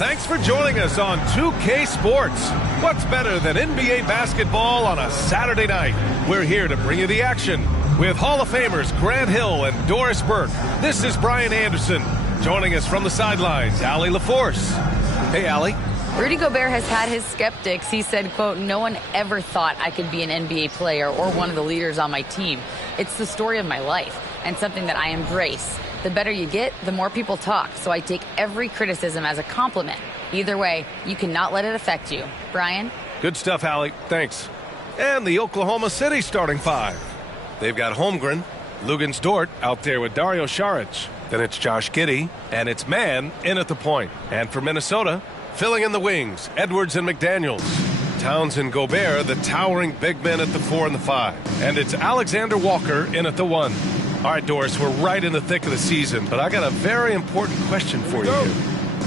Thanks for joining us on 2K Sports. What's better than NBA basketball on a Saturday night? We're here to bring you the action with Hall of Famers Grant Hill and Doris Burke. This is Brian Anderson. Joining us from the sidelines, Allie LaForce. Hey, Allie. Rudy Gobert has had his skeptics. He said, quote, "No one ever thought I could be an NBA player or one of the leaders on my team. It's the story of my life and something that I embrace. The better you get, the more people talk, so I take every criticism as a compliment. Either way, you cannot let it affect you." Brian? Good stuff, Allie. Thanks. And the Oklahoma City starting five. They've got Holmgren, Luguentz Dort out there with Dario Saric. Then it's Josh Giddey, and it's Mann in at the point. And for Minnesota, filling in the wings, Edwards and McDaniels. Towns and Gobert, the towering big men at the 4 and the 5. And it's Alexander Walker in at the 1. All right, Doris, we're right in the thick of the season, but I got a very important question for you here.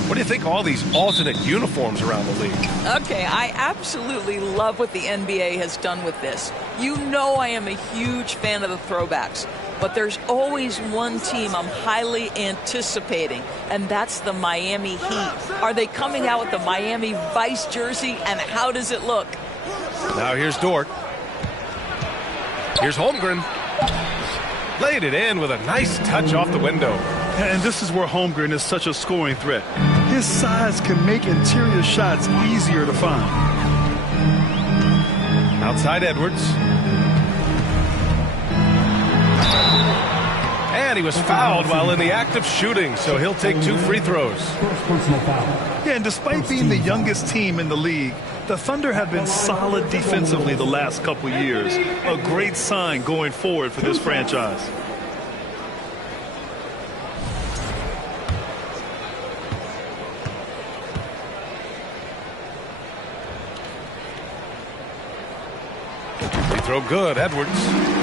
What do you think of all these alternate uniforms around the league? Okay, I absolutely love what the NBA has done with this. You know I am a huge fan of the throwbacks, but there's always one team I'm highly anticipating, and that's the Miami Heat. Are they coming out with the Miami Vice jersey, and how does it look? Now here's Dort. Here's Holmgren. Laid it in with a nice touch off the window. And this is where Holmgren is such a scoring threat. His size can make interior shots easier to find. Outside Edwards. And he was fouled while in the act of shooting, so he'll take 2 free throws. Yeah, and despite being the youngest team in the league, the Thunder have been solid defensively the last couple years. A great sign going forward for this franchise. Free throw good, Edwards.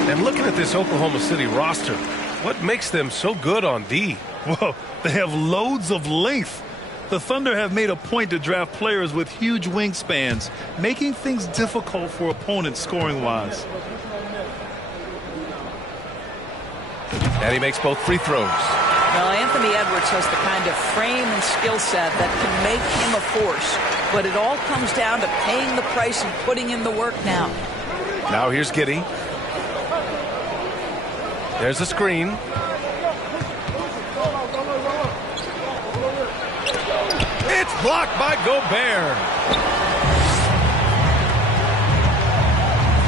And looking at this Oklahoma City roster, what makes them so good on D? Whoa, they have loads of length. The Thunder have made a point to draft players with huge wingspans, making things difficult for opponents scoring-wise. And he makes both free throws. Well, Anthony Edwards has the kind of frame and skill set that can make him a force, but it all comes down to paying the price and putting in the work now. Now here's Giddey. There's a screen. It's blocked by Gobert.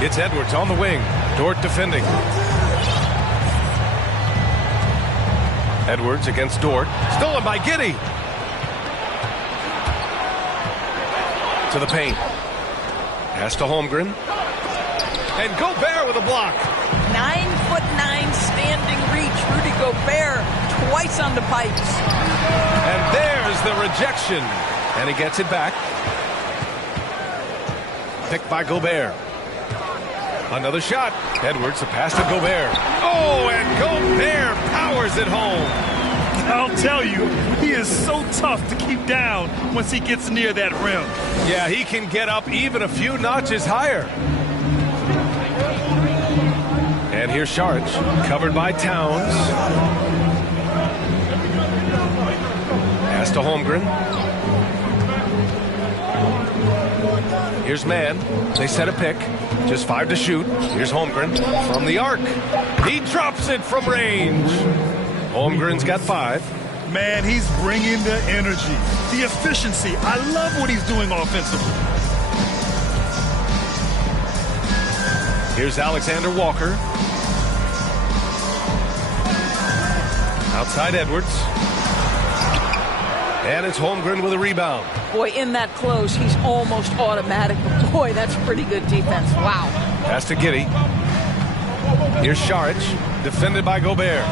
It's Edwards on the wing. Dort defending. Edwards against Dort. Stolen by Giddey. To the paint. Pass to Holmgren. And Gobert with a block. 9'9" standing reach. Rudy Gobert twice on the pipes. And there's the rejection. And he gets it back. Picked by Gobert. Another shot. Edwards, the pass to Gobert. Oh, and Gobert powers it home. I'll tell you, he is so tough to keep down once he gets near that rim. Yeah, he can get up even a few notches higher. And here's Saric, covered by Towns. Pass to Holmgren. Here's Mann. They set a pick. Just 5 to shoot. Here's Holmgren from the arc. He drops it from range. Holmgren's got 5. Man, he's bringing the energy, the efficiency. I love what he's doing offensively. Here's Alexander Walker. Outside Edwards. And it's Holmgren with a rebound. Boy, in that close, he's almost automatic. But boy, that's pretty good defense. Wow. Pass to Giddey. Here's Saric, defended by Gobert.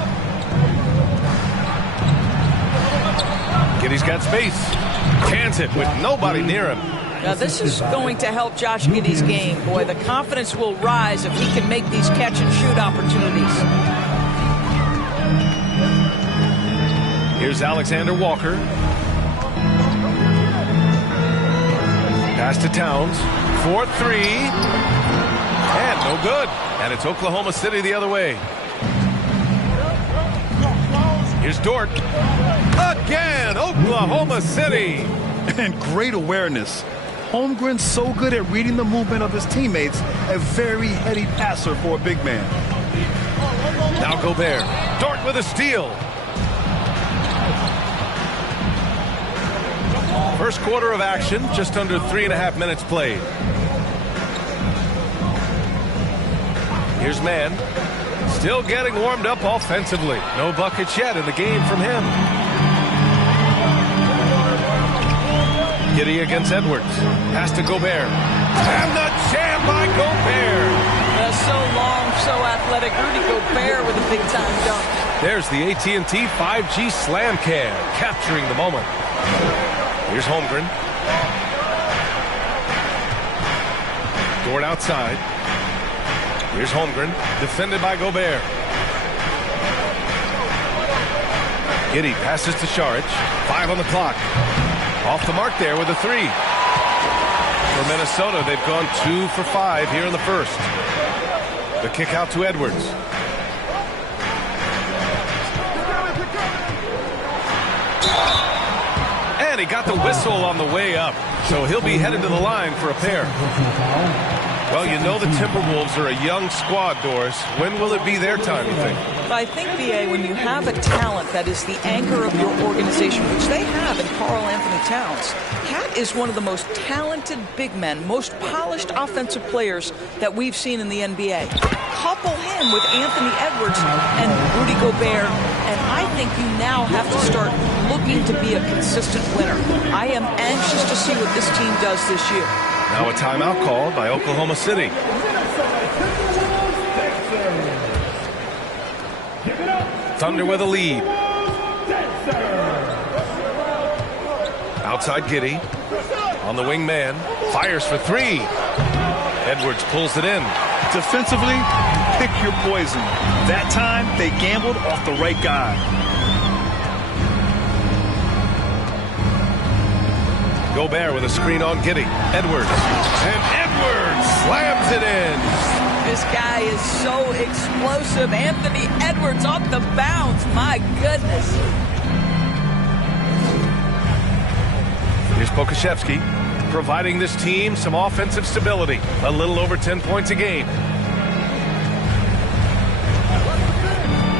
Giddey's got space. Cans it with nobody near him. Now, this is going to help Josh Giddey's game. Boy, the confidence will rise if he can make these catch-and-shoot opportunities. Here's Alexander Walker. Pass to Towns. 4-3. And no good. And it's Oklahoma City the other way. Here's Dort. Again, Oklahoma City. And great awareness. Holmgren's so good at reading the movement of his teammates, a very heady passer for a big man. Now Gobert. Dort with a steal. First quarter of action, just under 3.5 minutes played. Here's Mann. Still getting warmed up offensively. No buckets yet in the game from him. Giddey against Edwards. Pass to Gobert. And the jam by Gobert. So long, so athletic. Rudy Gobert with a big-time dunk. There's the AT&T 5G Slam Cam, capturing the moment. Here's Holmgren. Dort outside. Here's Holmgren, defended by Gobert. Giddey passes to Šarić. 5 on the clock. Off the mark there with a 3. For Minnesota, they've gone 2 for 5 here in the first. The kick out to Edwards. And he got the whistle on the way up. So he'll be headed to the line for a pair. Well, you know the Timberwolves are a young squad, Doris. When will it be their time, you think? I think, B.A., when you have a talent that is the anchor of your organization, which they have in Karl Anthony Towns, Cat is one of the most talented big men, most polished offensive players that we've seen in the NBA. Couple him with Anthony Edwards and Rudy Gobert, and I think you now have to start looking to be a consistent winner. I am anxious to see what this team does this year. Now a timeout called by Oklahoma City. Thunder with a lead. Outside Giddey. On the wing man. Fires for 3. Edwards pulls it in. Defensively, pick your poison. That time, they gambled off the right guy. Gobert with a screen on Giddey. Edwards. And Edwards slams it in. This guy is so explosive. Anthony Edwards off the bounce. My goodness. Here's Pokusevski, providing this team some offensive stability. A little over 10 points a game.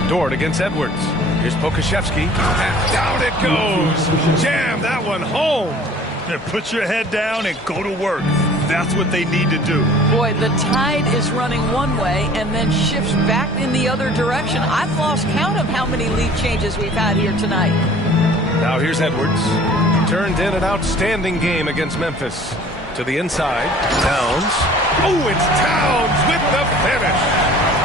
Dort against Edwards. Here's Pokusevski. And down it goes. Jam that one home. And put your head down and go to work. That's what they need to do. Boy, the tide is running one way and then shifts back in the other direction. I've lost count of how many lead changes we've had here tonight. Now here's Edwards. Turned in an outstanding game against Memphis. To the inside. Towns. Oh, it's Towns with the finish.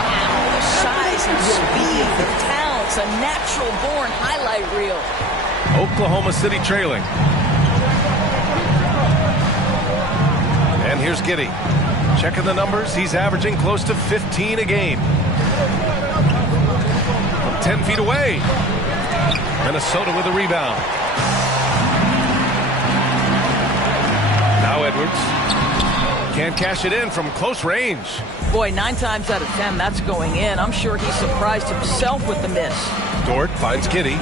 Wow, the size and speed of Towns. A natural-born highlight reel. Oklahoma City trailing. And here's Giddey. Checking the numbers, he's averaging close to 15 a game. From 10 feet away. Minnesota with a rebound. Now Edwards. Can't cash it in from close range. Boy, 9 times out of 10, that's going in. I'm sure he surprised himself with the miss. Dort finds Giddey.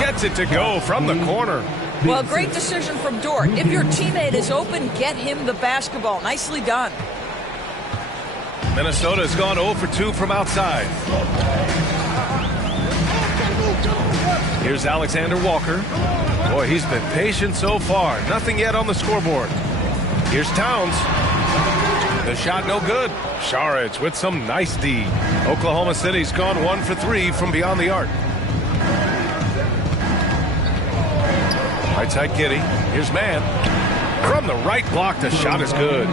Gets it to go from the corner. Well, great decision from Dort. If your teammate is open, get him the basketball. Nicely done. Minnesota has gone 0 for 2 from outside. Here's Alexander Walker. Boy, he's been patient so far. Nothing yet on the scoreboard. Here's Towns. The shot no good. Šarić with some nice D. Oklahoma City's gone 1 for 3 from beyond the arc. Right side Giddey. Here's Mann. From the right block, the shot is good.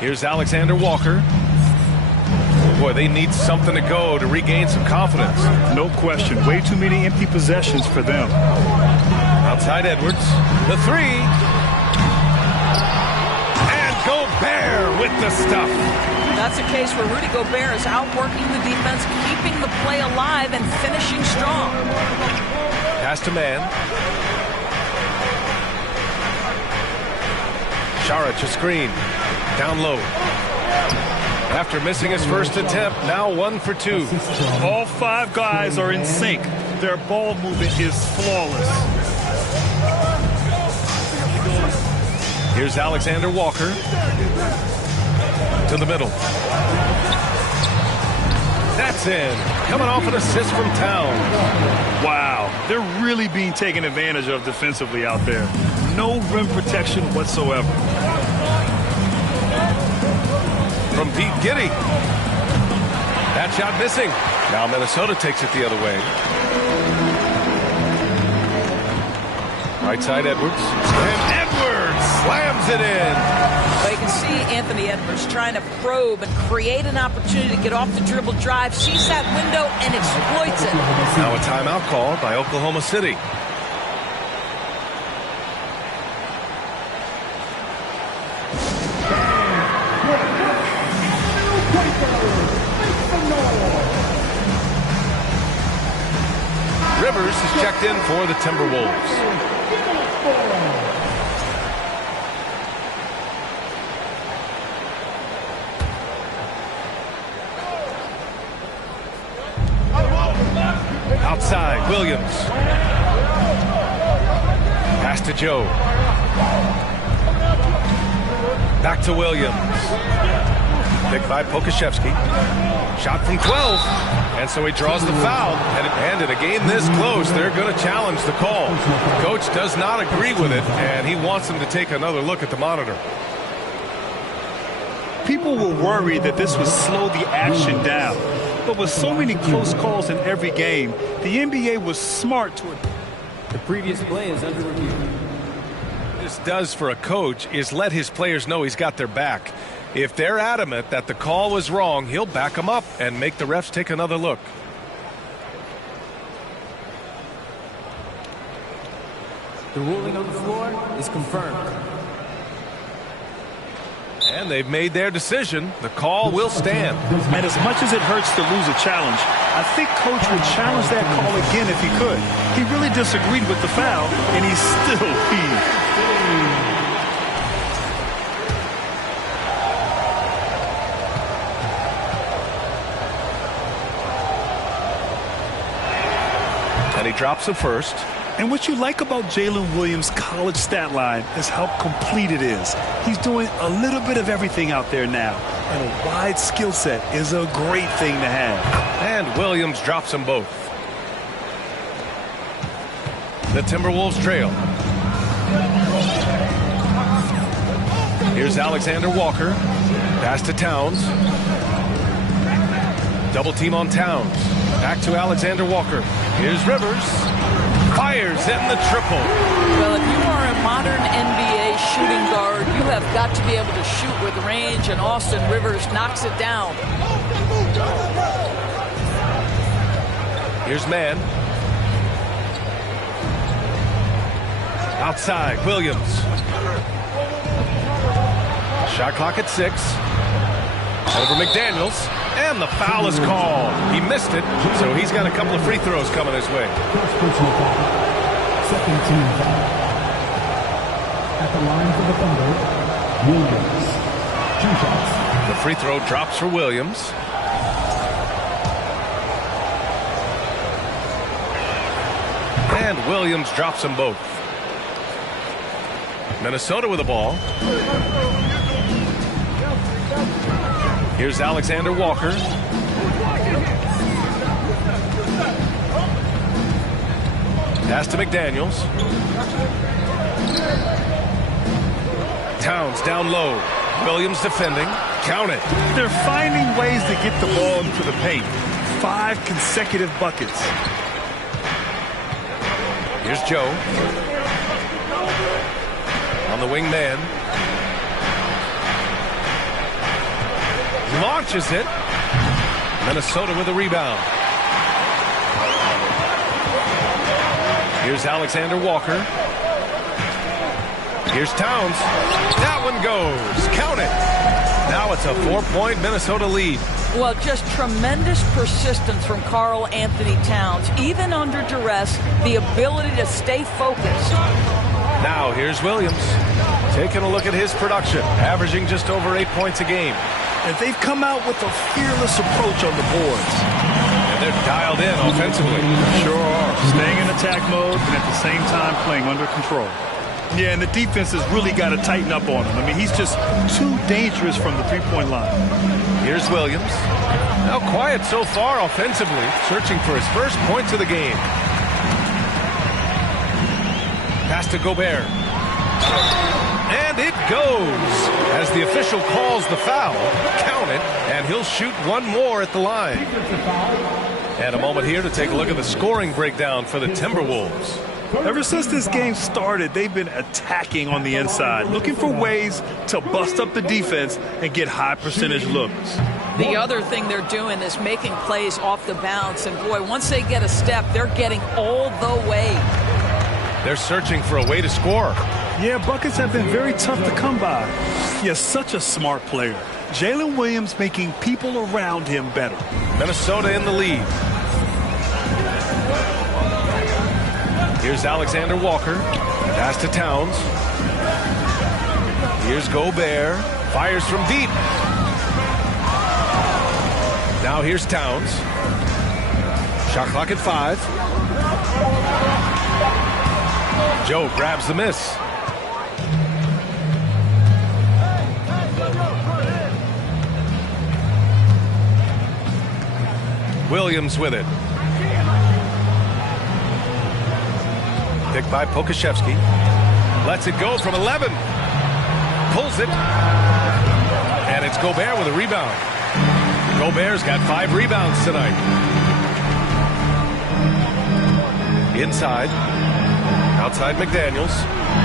Here's Alexander Walker. Boy, they need something to go to regain some confidence. No question. Way too many empty possessions for them. Outside Edwards. The 3. And Gobert with the stuff. That's a case where Rudy Gobert is outworking the defense, keeping the play alive, and finishing strong. Pass to Mann. Šarić a screen. Down low. After missing his first attempt, now 1 for 2. All 5 guys are in sync. Their ball movement is flawless. Here's Alexander Walker to the middle. That's in. Coming off an assist from Towns. Wow, they're really being taken advantage of defensively out there. No rim protection whatsoever. From Pete Giddy. That shot missing. Now Minnesota takes it the other way. Right side Edwards. And Edwards slams it in. Well, you can see Anthony Edwards trying to probe and create an opportunity to get off the dribble drive, sees that window, and exploits it. Now a timeout called by Oklahoma City. Rivers is checked in for the Timberwolves. Outside, Williams. Pass to Joe. Back to Williams. Picked by Pokashevsky. Shot from 12. And so he draws the foul. And in a game this close, they're going to challenge the call. Coach does not agree with it, and he wants them to take another look at the monitor. People were worried that this would slow the action down. But with so many close calls in every game, the NBA was smart to it. The previous play is under review. What this does for a coach is let his players know he's got their back. If they're adamant that the call was wrong, he'll back them up and make the refs take another look. The ruling on the floor is confirmed. And they've made their decision. The call will stand. And as much as it hurts to lose a challenge, I think Coach would challenge that call again if he could. He really disagreed with the foul, and he still heaved. And he drops the first. And what you like about Jalen Williams' college stat line is how complete it is. He's doing a little bit of everything out there now. And a wide skill set is a great thing to have. And Williams drops them both. The Timberwolves trail. Here's Alexander Walker. Pass to Towns. Double team on Towns. Back to Alexander Walker. Here's Rivers. Fires in the triple. Well, if you are a modern NBA shooting guard, you have got to be able to shoot with range, and Austin Rivers knocks it down. Here's Mann. Outside, Williams. Shot clock at 6. Over McDaniels. And the foul is called. He missed it, so he's got a couple of free throws coming his way. Second team foul. At the line for the Thunder, Williams. 2 shots. The free throw drops for Williams. And Williams drops them both. Minnesota with the ball. Here's Alexander Walker. Pass to McDaniels. Towns down low. Williams defending. Count it. They're finding ways to get the ball into the paint. 5 consecutive buckets. Here's Joe. On the wing man. Launches it. Minnesota with a rebound. Here's Alexander Walker. Here's Towns. That one goes. Count it. Now it's a 4-point Minnesota lead. Well, just tremendous persistence from Karl Anthony Towns. Even under duress, the ability to stay focused. Now here's Williams. Taking a look at his production. Averaging just over 8 points a game. And they've come out with a fearless approach on the boards. And And they're dialed in offensively. Sure are. Staying in attack mode and at the same time playing under control. Yeah, and the defense has really got to tighten up on him. I mean, he's just too dangerous from the three-point line. Here's Williams. Now quiet so far offensively, searching for his first points of the game. Pass to Gobert. And it goes. As the official calls the foul, count it, and he'll shoot one more at the line. And a moment here to take a look at the scoring breakdown for the Timberwolves. Ever since this game started, they've been attacking on the inside, looking for ways to bust up the defense and get high percentage looks. The other thing they're doing is making plays off the bounce, and boy, once they get a step, they're getting all the way. They're searching for a way to score. Yeah, buckets have been very tough to come by. He's such a smart player. Jalen Williams making people around him better. Minnesota in the lead. Here's Alexander Walker. Pass to Towns. Here's Gobert. Fires from deep. Now here's Towns. Shot clock at 5. Joe grabs the miss. Williams with it. Picked by Pokusevski. Lets it go from 11. Pulls it. And it's Gobert with a rebound. Gobert's got 5 rebounds tonight. Inside. Outside McDaniels.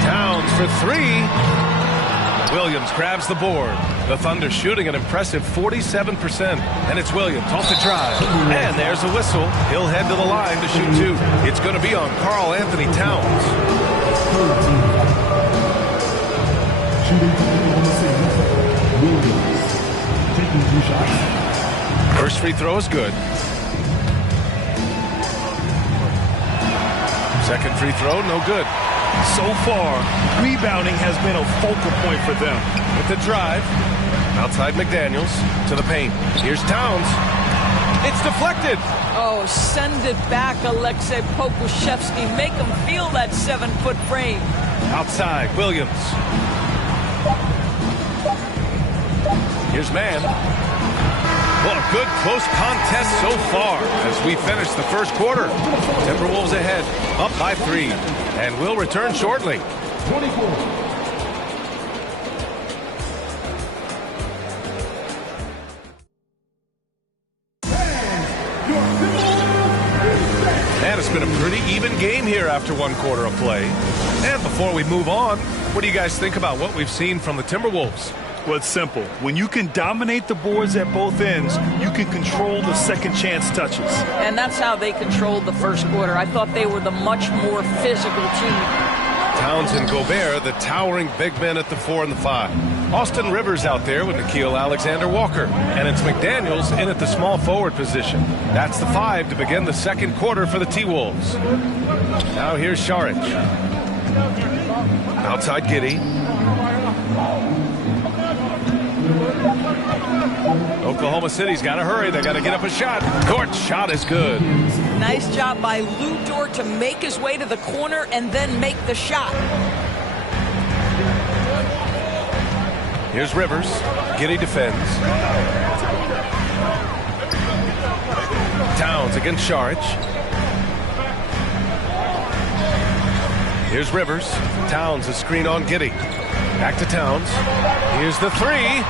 Towns for 3. Williams grabs the board. The Thunder shooting an impressive 47%. And it's Williams off the drive. And there's a whistle. He'll head to the line to shoot 2. It's going to be on Karl Anthony Towns. Shooting from Oklahoma City, Williams. Taking 2 shots. First free throw is good. Second free throw, no good. So far, rebounding has been a focal point for them. With the drive, outside McDaniels to the paint. Here's Towns. It's deflected. Oh, send it back, Aleksej Pokusevski. Make him feel that 7-foot frame. Outside, Williams. Here's Mann. Well, a good close contest so far as we finish the first quarter. Timberwolves ahead, up by 3, and we'll return shortly. 24. And it's been a pretty even game here after 1 quarter of play. And before we move on, what do you guys think about what we've seen from the Timberwolves? Well, it's simple. When you can dominate the boards at both ends, you can control the second chance touches. And that's how they controlled the first quarter. I thought they were the much more physical team. Towns and Gobert, the towering big men at the 4 and the 5. Austin Rivers out there with Nickeil Alexander-Walker. And it's McDaniels in at the small forward position. That's the 5 to begin the second quarter for the T-Wolves. Now here's Šarić. Outside Giddey. Oklahoma City's got to hurry. They got to get up a shot. Dort's shot is good. Nice job by Lu Dort to make his way to the corner and then make the shot. Here's Rivers. Giddey defends. Towns against Šarić. Here's Rivers. Towns a screen on Giddey. Back to Towns. Here's the 3.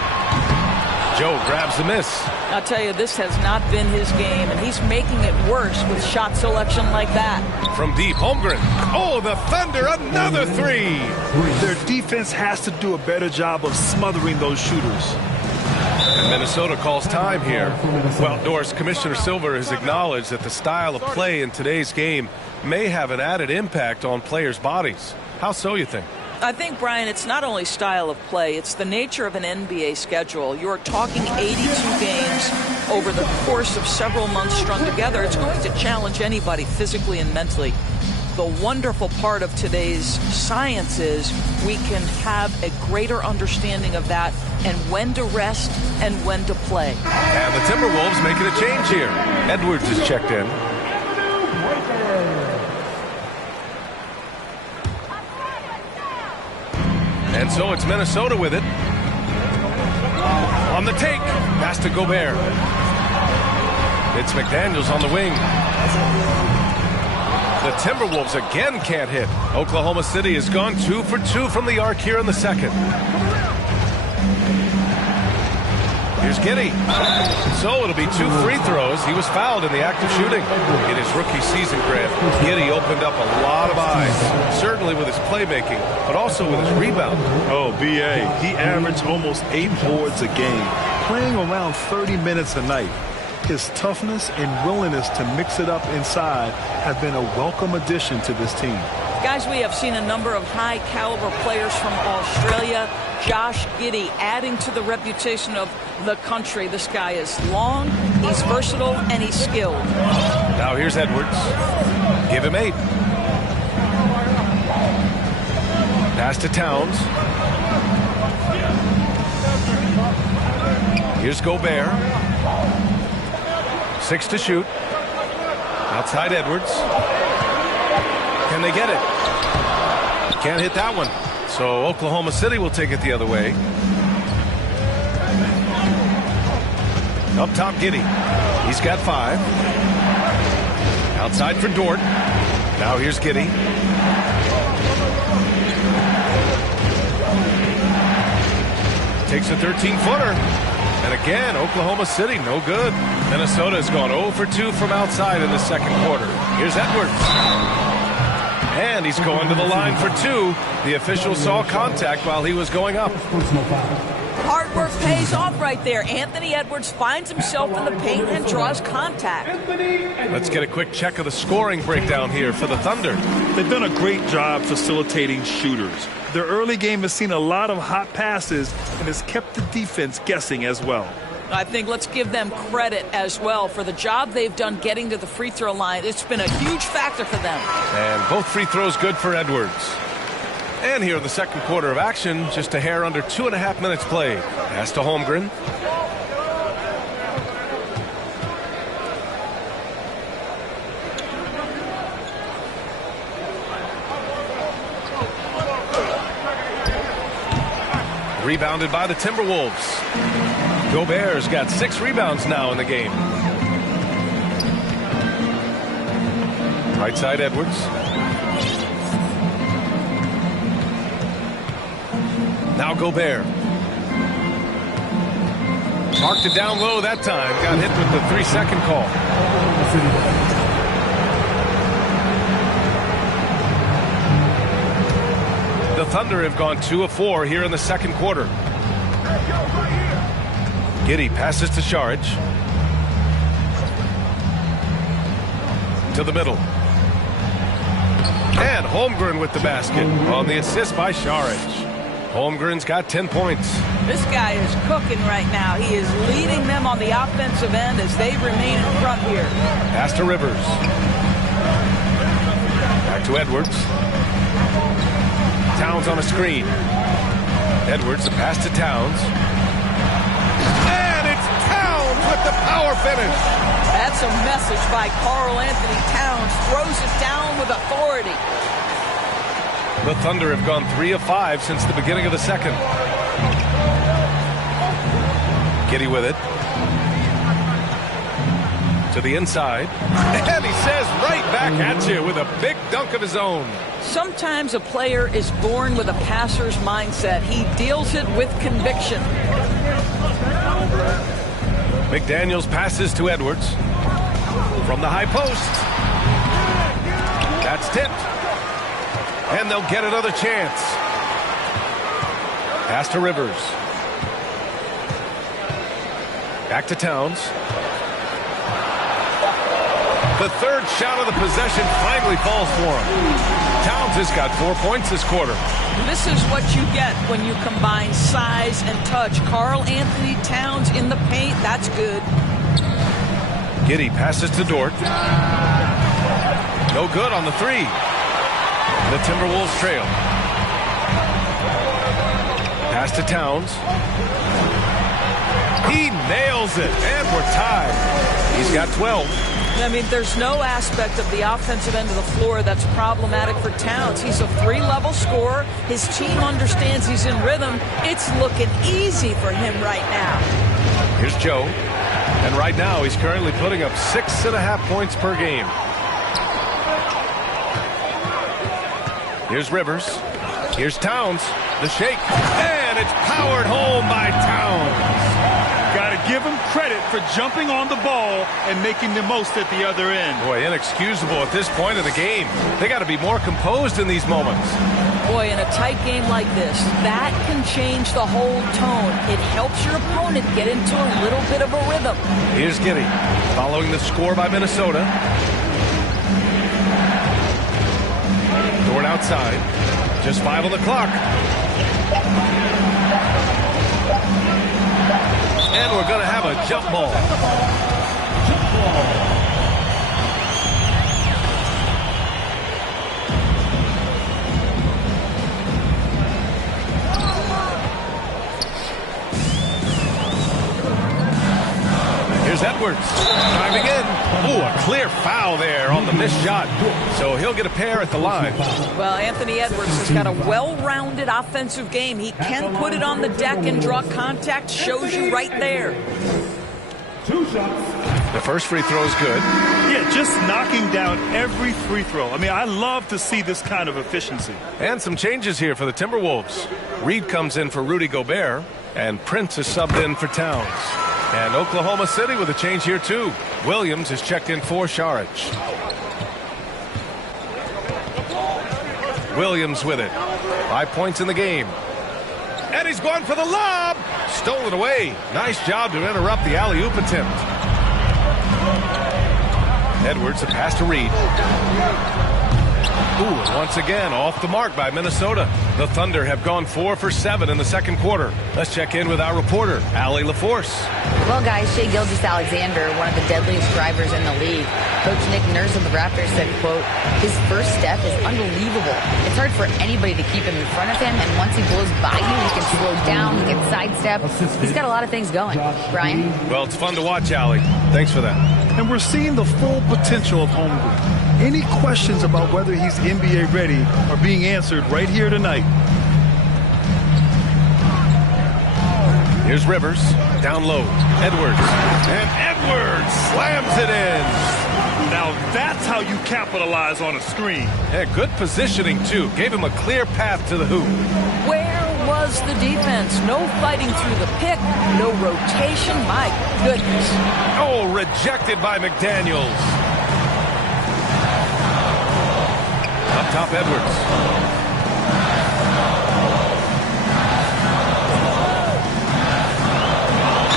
Joe grabs the miss. I'll tell you, this has not been his game, and he's making it worse with shot selection like that. From deep, Holmgren. Oh, the Thunder, another 3. Their defense has to do a better job of smothering those shooters. And Minnesota calls time here. Well, Doris, Commissioner Silver has acknowledged that the style of play in today's game may have an added impact on players' bodies. How so, you think? I think, Brian, it's not only style of play, it's the nature of an NBA schedule. You're talking 82 games over the course of several months strung together. It's going to challenge anybody physically and mentally. The wonderful part of today's science is we can have a greater understanding of that and when to rest and when to play. And the Timberwolves making a change here. Edwards is checked in. And so it's Minnesota with it. On the take, pass to Gobert. It's McDaniels on the wing. The Timberwolves again can't hit. Oklahoma City has gone 2 for 2 from the arc here in the second. Here's Giddey. So it'll be 2 free throws. He was fouled in the act of shooting. In his rookie season, Grant, Giddey opened up a lot of eyes, certainly with his playmaking, but also with his rebound. Oh, B.A., he averaged almost 8 boards a game, playing around 30 minutes a night. His toughness and willingness to mix it up inside have been a welcome addition to this team. Guys, we have seen a number of high-caliber players from Australia. Josh Giddey adding to the reputation of the country. This guy is long, he's versatile, and he's skilled. Now here's Edwards. Give him 8. Pass to Towns. Here's Gobert. 6 to shoot. Outside Edwards. Can they get it? Can't hit that one. So Oklahoma City will take it the other way. Up top, Giddey. He's got 5. Outside for Dort. Now here's Giddey. Takes a 13-footer. And again, Oklahoma City, no good. Minnesota has gone 0 for 2 from outside in the second quarter. Here's Edwards. And he's going to the line for 2. The official saw contact while he was going up. Hard work pays off right there. Anthony Edwards finds himself in the paint and draws contact. Let's get a quick check of the scoring breakdown here for the Thunder. They've done a great job facilitating shooters. Their early game has seen a lot of hot passes and has kept the defense guessing as well. I think let's give them credit as well for the job they've done getting to the free throw line. It's been a huge factor for them. And both free throws good for Edwards. And here in the second quarter of action, just a hair under 2.5 minutes played. Pass to Holmgren. Rebounded by the Timberwolves. Gobert's got 6 rebounds now in the game. Right side Edwards. Now Gobert. Marked it down low that time. Got hit with the 3-second call. The Thunder have gone 2 of 4 here in the second quarter. Giddey passes to Šarić. To the middle. And Holmgren with the basket on the assist by Šarić. Holmgren's got 10 points. This guy is cooking right now. He is leading them on the offensive end as they remain in front here. Pass to Rivers. Back to Edwards. Towns on a screen. Edwards, the pass to Towns. And it's Towns with the power finish. That's a message by Karl Anthony Towns. Throws it down with authority. The Thunder have gone 3 of 5 since the beginning of the second. Giddey with it. To the inside. And he says right back at you with a big dunk of his own. Sometimes a player is born with a passer's mindset. He deals it with conviction. McDaniels passes to Edwards. From the high post. That's tipped. And they'll get another chance. Pass to Rivers. Back to Towns. The third shot of the possession finally falls for him. Towns has got 4 points this quarter. This is what you get when you combine size and touch. Karl Anthony Towns in the paint, that's good. Giddey passes to Dort. No good on the 3. The Timberwolves trail. Pass to Towns. He nails it, and we're tied. He's got 12. I mean, there's no aspect of the offensive end of the floor that's problematic for Towns. He's a 3-level scorer. His team understands he's in rhythm. It's looking easy for him right now. Here's Joe. And right now, he's currently putting up 6.5 points per game. Here's Rivers. Here's Towns. The shake. And it's powered home by Towns. Got to give him credit for jumping on the ball and making the most at the other end. Boy, inexcusable at this point of the game. They got to be more composed in these moments. Boy, in a tight game like this, that can change the whole tone. It helps your opponent get into a little bit of a rhythm. Here's Giddey, following the score by Minnesota. Dort outside. Just 5 on the clock. And we're going to have a jump ball. Here's Edwards. Driving in. Ooh, a clear foul there on the missed shot. So he'll get a pair at the line. Well, Anthony Edwards has got a well-rounded offensive game. He can put it on the deck and draw contact. Shows you right there. The first free throw is good. Yeah, just knocking down every free throw. I mean, I love to see this kind of efficiency. And some changes here for the Timberwolves. Reed comes in for Rudy Gobert, and Prince is subbed in for Towns. And Oklahoma City with a change here, too. Williams is checked in for Šarić. Williams with it. 5 points in the game. And he's going for the lob. Stolen away. Nice job to interrupt the alley-oop attempt. Edwards, a pass to Reed. Ooh, and once again, off the mark by Minnesota. The Thunder have gone 4 for 7 in the second quarter. Let's check in with our reporter, Allie LaForce. Well, guys, Shai Gilgeous-Alexander, one of the deadliest drivers in the league. Coach Nick Nurse of the Raptors said, quote, his first step is unbelievable. It's hard for anybody to keep him in front of him, and once he blows by you, he can slow down, he can sidestep. He's got a lot of things going. Brian? Well, it's fun to watch, Allie. Thanks for that. And we're seeing the full potential of Holmgren. Any questions about whether he's NBA ready are being answered right here tonight. Here's Rivers, down low, Edwards, and Edwards slams it in. Now that's how you capitalize on a screen. Yeah, good positioning, too. Gave him a clear path to the hoop. Where was the defense? No fighting through the pick, no rotation. My goodness. Oh, rejected by McDaniels. Up top, Edwards.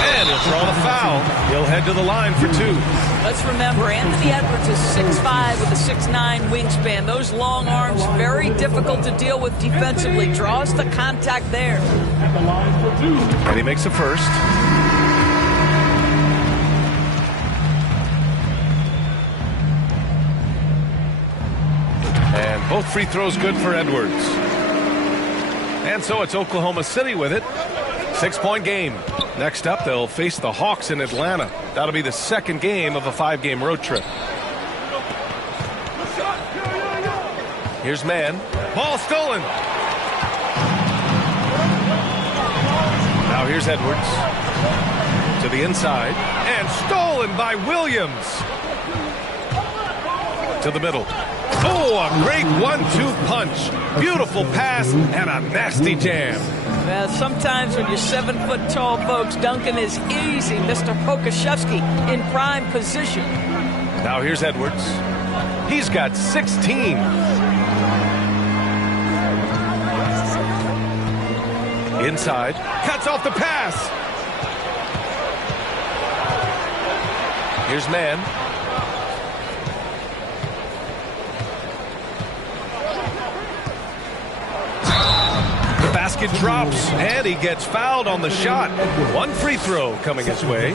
And he'll draw the foul. He'll head to the line for 2. Let's remember, Anthony Edwards is 6'5" with a 6'9" wingspan. Those long arms, very difficult to deal with defensively. Draws the contact there. And he makes the first. And both free throws good for Edwards. And so it's Oklahoma City with it. 6-point game. Next up, they'll face the Hawks in Atlanta. That'll be the second game of a 5-game road trip. Here's Mann. Ball stolen. Now here's Edwards. To the inside. And stolen by Williams. To the middle. Oh, a great 1-2 punch. Beautiful pass and a nasty jam. Well, sometimes when you're 7 foot tall, folks, dunking is easy. Mr. Pokusevski in prime position. Now here's Edwards. He's got 16. Inside. Cuts off the pass. Here's Mann. The basket drops, and he gets fouled on the shot. 1 free throw coming his way.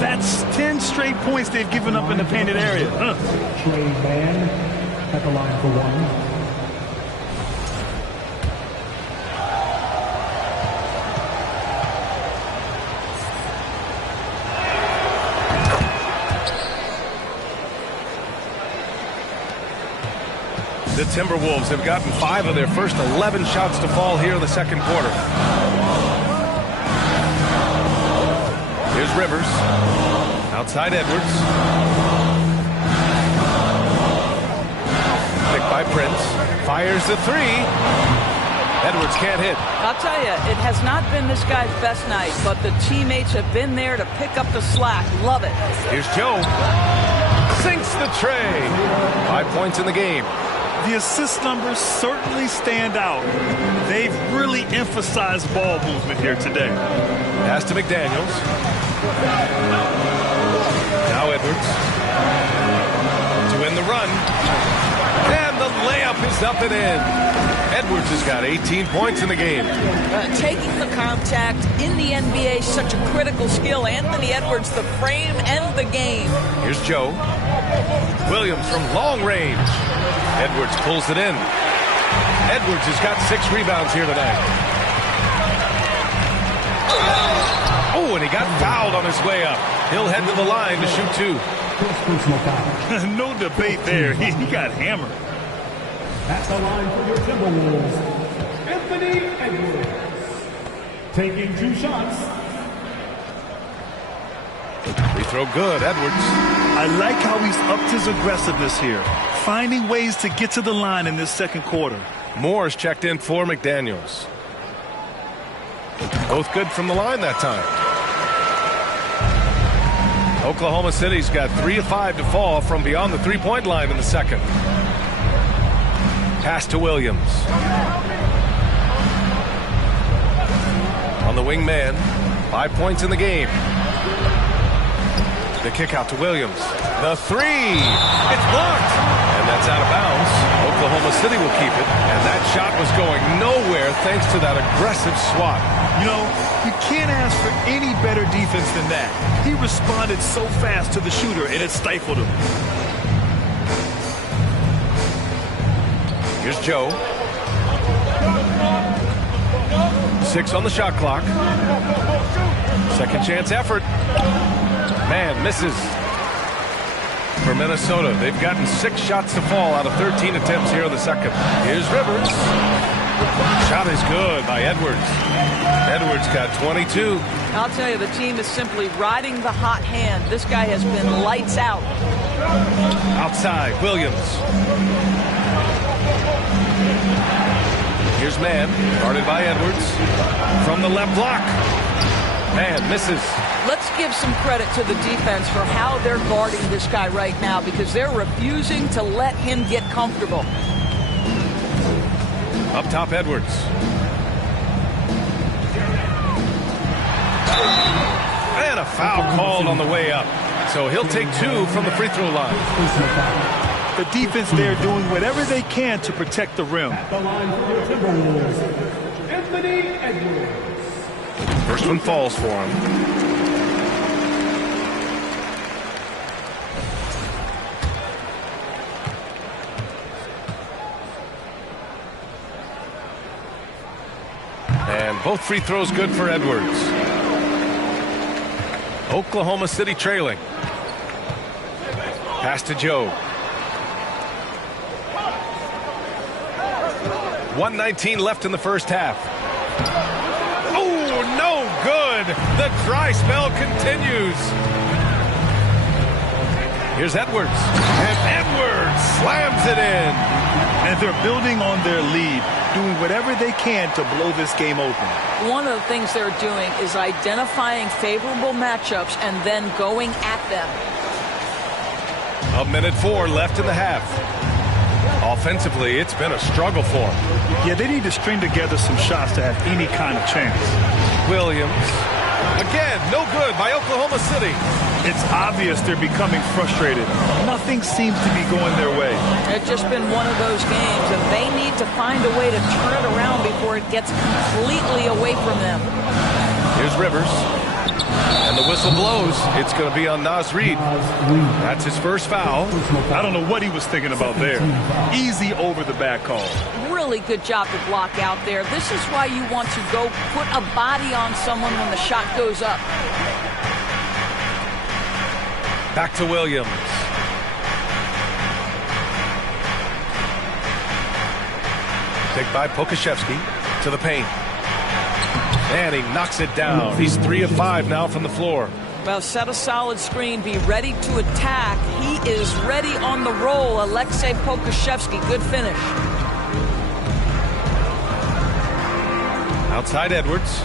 That's 10 straight points they've given up in the painted area. Trey Mann at the line for 1. Timberwolves have gotten 5 of their first 11 shots to fall here in the second quarter. Here's Rivers. Outside Edwards. Picked by Prince. Fires the 3. Edwards can't hit. I'll tell you, it has not been this guy's best night, but the teammates have been there to pick up the slack. Love it. Here's Joe. Sinks the tray. 5 points in the game. The assist numbers certainly stand out. They've really emphasized ball movement here today. Pass to McDaniels. Now Edwards. To win the run. And the layup is up and in. Edwards has got 18 points in the game. Taking the contact in the NBA is such a critical skill. Anthony Edwards, the frame and the game. Here's Joe. Williams from long range. Edwards pulls it in. Edwards has got 6 rebounds here tonight. Oh, and he got fouled on his way up. He'll head to the line to shoot 2. No debate there. He got hammered. At the line for your Timberwolves, Anthony Edwards. Taking 2 shots. Free throw good, Edwards. I like how he's upped his aggressiveness here, finding ways to get to the line in this second quarter. Moore's checked in for McDaniels. Both good from the line that time. Oklahoma City's got 3 of 5 to fall from beyond the 3-point line in the second. Pass to Williams. On the wing man. 5 points in the game. The kick out to Williams. The 3. It's blocked. And that's out of bounds. Oklahoma City will keep it. And that shot was going nowhere thanks to that aggressive swat. You know, you can't ask for any better defense than that. He responded so fast to the shooter, and it stifled him. Here's Joe. 6 on the shot clock. Second chance effort. Man, misses. For Minnesota, they've gotten 6 shots to fall out of 13 attempts here in the second. Here's Rivers. Shot is good by Edwards. Edwards got 22. I'll tell you, the team is simply riding the hot hand. This guy has been lights out. Outside, Williams. Here's Mann, guarded by Edwards. From the left block. Mann misses. Let's give some credit to the defense for how they're guarding this guy right now, because they're refusing to let him get comfortable. Up top, Edwards. And a foul called on the way up. So he'll take 2 from the free throw line. The defense there doing whatever they can to protect the rim. At the line for your Timberwolves, Anthony Edwards. First one falls for him. And both free throws good for Edwards. Oklahoma City trailing. Pass to Joe. 1:19 left in the first half. Oh, no good. The dry spell continues. Here's Edwards. And Edwards slams it in. And they're building on their lead, doing whatever they can to blow this game open. One of the things they're doing is identifying favorable matchups and then going at them. 1:04 left in the half. Offensively, it's been a struggle for them. Yeah, they need to string together some shots to have any kind of chance. Williams. Again, no good by Oklahoma City. It's obvious they're becoming frustrated. Nothing seems to be going their way. It's just been one of those games, and they need to find a way to turn it around before it gets completely away from them. Here's Rivers. And the whistle blows. It's going to be on Naz Reid. That's his first foul. I don't know what he was thinking about there. Easy over the back call. Really good job to block out there. This is why you want to go put a body on someone when the shot goes up. Back to Williams. Picked by Pokuševski to the paint. And he knocks it down. He's 3 of 5 now from the floor. Well, set a solid screen. Be ready to attack. He is ready on the roll. Aleksej Pokuševski. Good finish. Outside Edwards.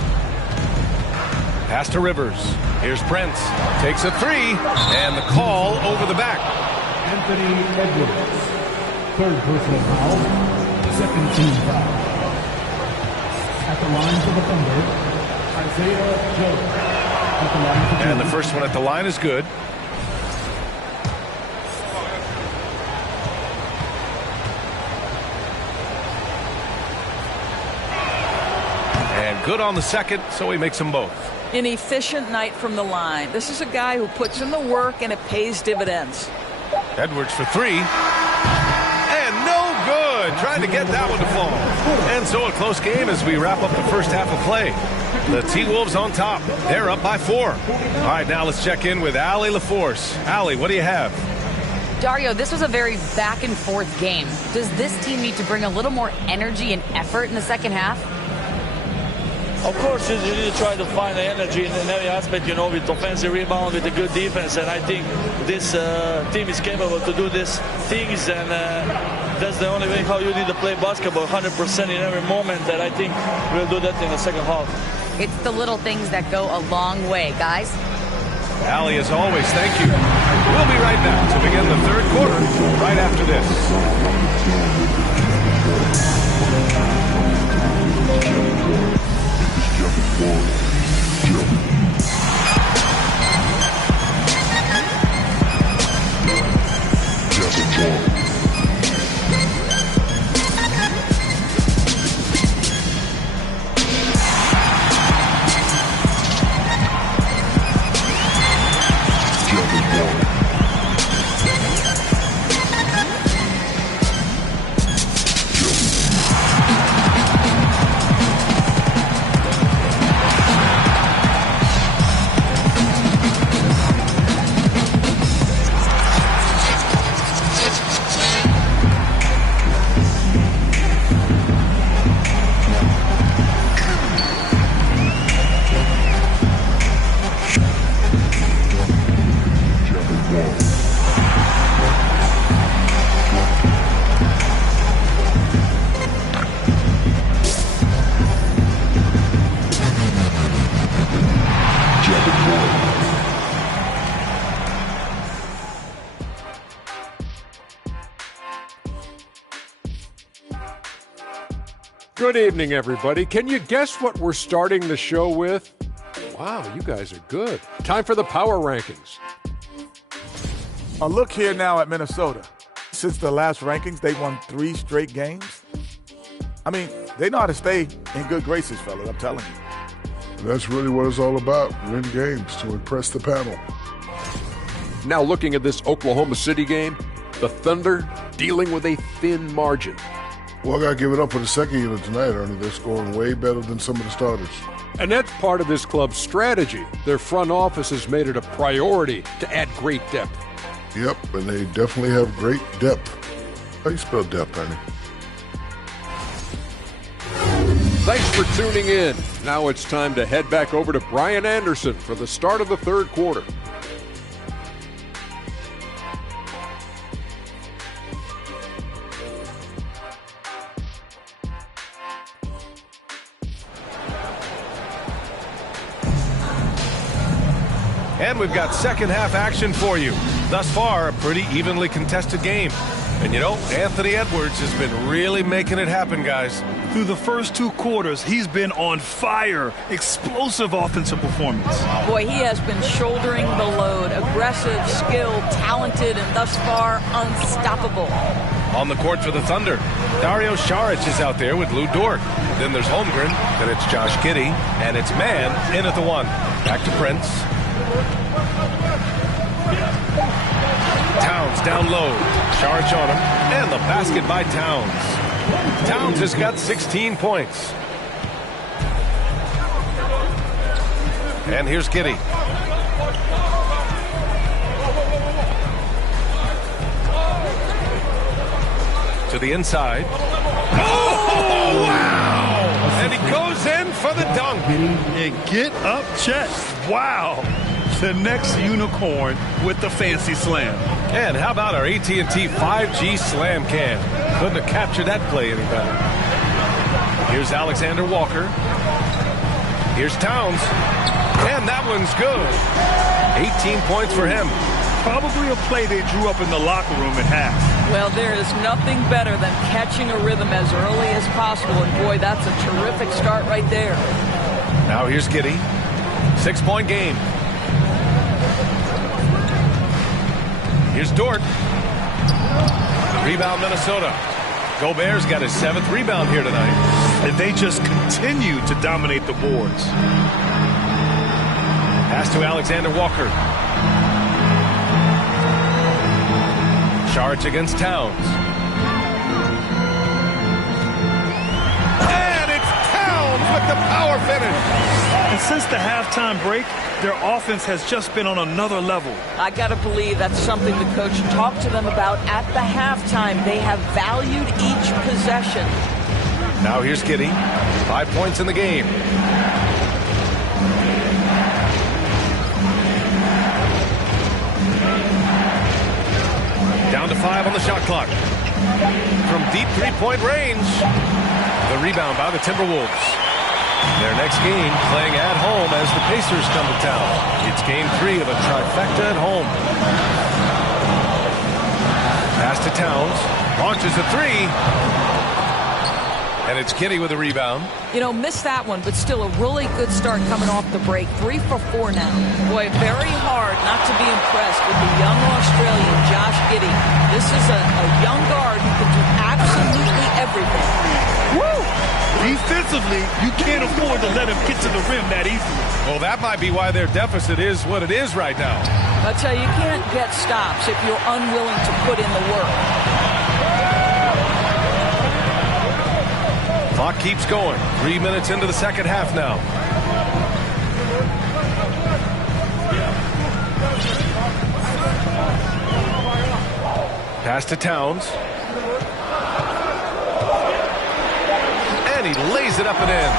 Pass to Rivers. Here's Prince. Takes a 3. And the call over the back. Anthony Edwards. Third personal foul. Second team foul. At the line for the Thunder, Isaiah Joe. At the line for and the first one at the line is good. And good on the second, so he makes them both. An efficient night from the line. This is a guy who puts in the work and it pays dividends. Edwards for 3. And no good. Trying to get that one to fall. And so a close game as we wrap up the first half of play. The T-Wolves on top. They're up by 4. All right, now let's check in with Allie LaForce. Allie, what do you have? Dario, this was a very back-and-forth game. Does this team need to bring a little more energy and effort in the second half? Of course, you need to try to find the energy in every aspect, with offensive rebound, with a good defense. And I think this team is capable to do these things. And that's the only way how you need to play basketball, 100% in every moment. And I think we'll do that in the second half. It's the little things that go a long way, guys. Allie, as always, thank you. We'll be right back to begin the third quarter right after this. Good evening, everybody. Can you guess what we're starting the show with? Wow, you guys are good. Time for the power rankings. A look here now at Minnesota. Since the last rankings, they won 3 straight games. I mean, they know how to stay in good graces, fellas, I'm telling you. That's really what it's all about, win games to impress the panel. Now looking at this Oklahoma City game, the Thunder dealing with a thin margin. Well, I got to give it up for the second unit tonight, Ernie. They're scoring way better than some of the starters. And that's part of this club's strategy. Their front office has made it a priority to add great depth. Yep, and they definitely have great depth. How do you spell depth, Ernie? Thanks for tuning in. Now it's time to head back over to Brian Anderson for the start of the third quarter. And we've got second half action for you. Thus far, a pretty evenly contested game. And Anthony Edwards has been really making it happen, guys. Through the first 2 quarters, he's been on fire. Explosive offensive performance. Boy, he has been shouldering the load. Aggressive, skilled, talented, and thus far unstoppable. On the court for the Thunder, Dario Saric is out there with Lou Dort. Then there's Holmgren, then it's Josh Giddey, and it's Mann in at the 1. Back to Prince. Towns down low. Saric on him, and the basket by Towns. Towns has got 16 points. And here's Giddey. To the inside. Oh! for the dunk. And get up, Chet. Wow. The next unicorn with the fancy slam. And how about our AT&T 5G slam cam? Couldn't have captured that play any better. Here's Alexander Walker. Here's Towns. And that one's good. 18 points for him. Probably a play they drew up in the locker room at half. Well, there is nothing better than catching a rhythm as early as possible. And boy, that's a terrific start right there. Now here's Giddey. 6-point game. Here's Dort. Rebound Minnesota. Gobert's got his 7th rebound here tonight. And they just continue to dominate the boards. Pass to Alexander Walker. Charge against Towns. And it's Towns with the power finish. And since the halftime break, their offense has just been on another level. I got to believe that's something the coach talked to them about at the halftime. They have valued each possession. Now here's Giddey. 5 points in the game. Down to 5 on the shot clock. From deep 3-point range. The rebound by the Timberwolves. Their next game playing at home as the Pacers come to town. It's game 3 of a trifecta at home. Pass to Towns. Launches a 3. And it's Giddey with a rebound. You know, missed that one, but still a really good start coming off the break. 3 for 4 now. Boy, very hard not to be impressed with the young Australian, Josh Giddey. This is a young guard who can do absolutely everything. Woo! Defensively, you can't afford to let him get to the rim that easily. Well, that might be why their deficit is what it is right now. I'll tell you, you can't get stops if you're unwilling to put in the work. Clock keeps going. 3 minutes into the second half now. Pass to Towns. And he lays it up and in.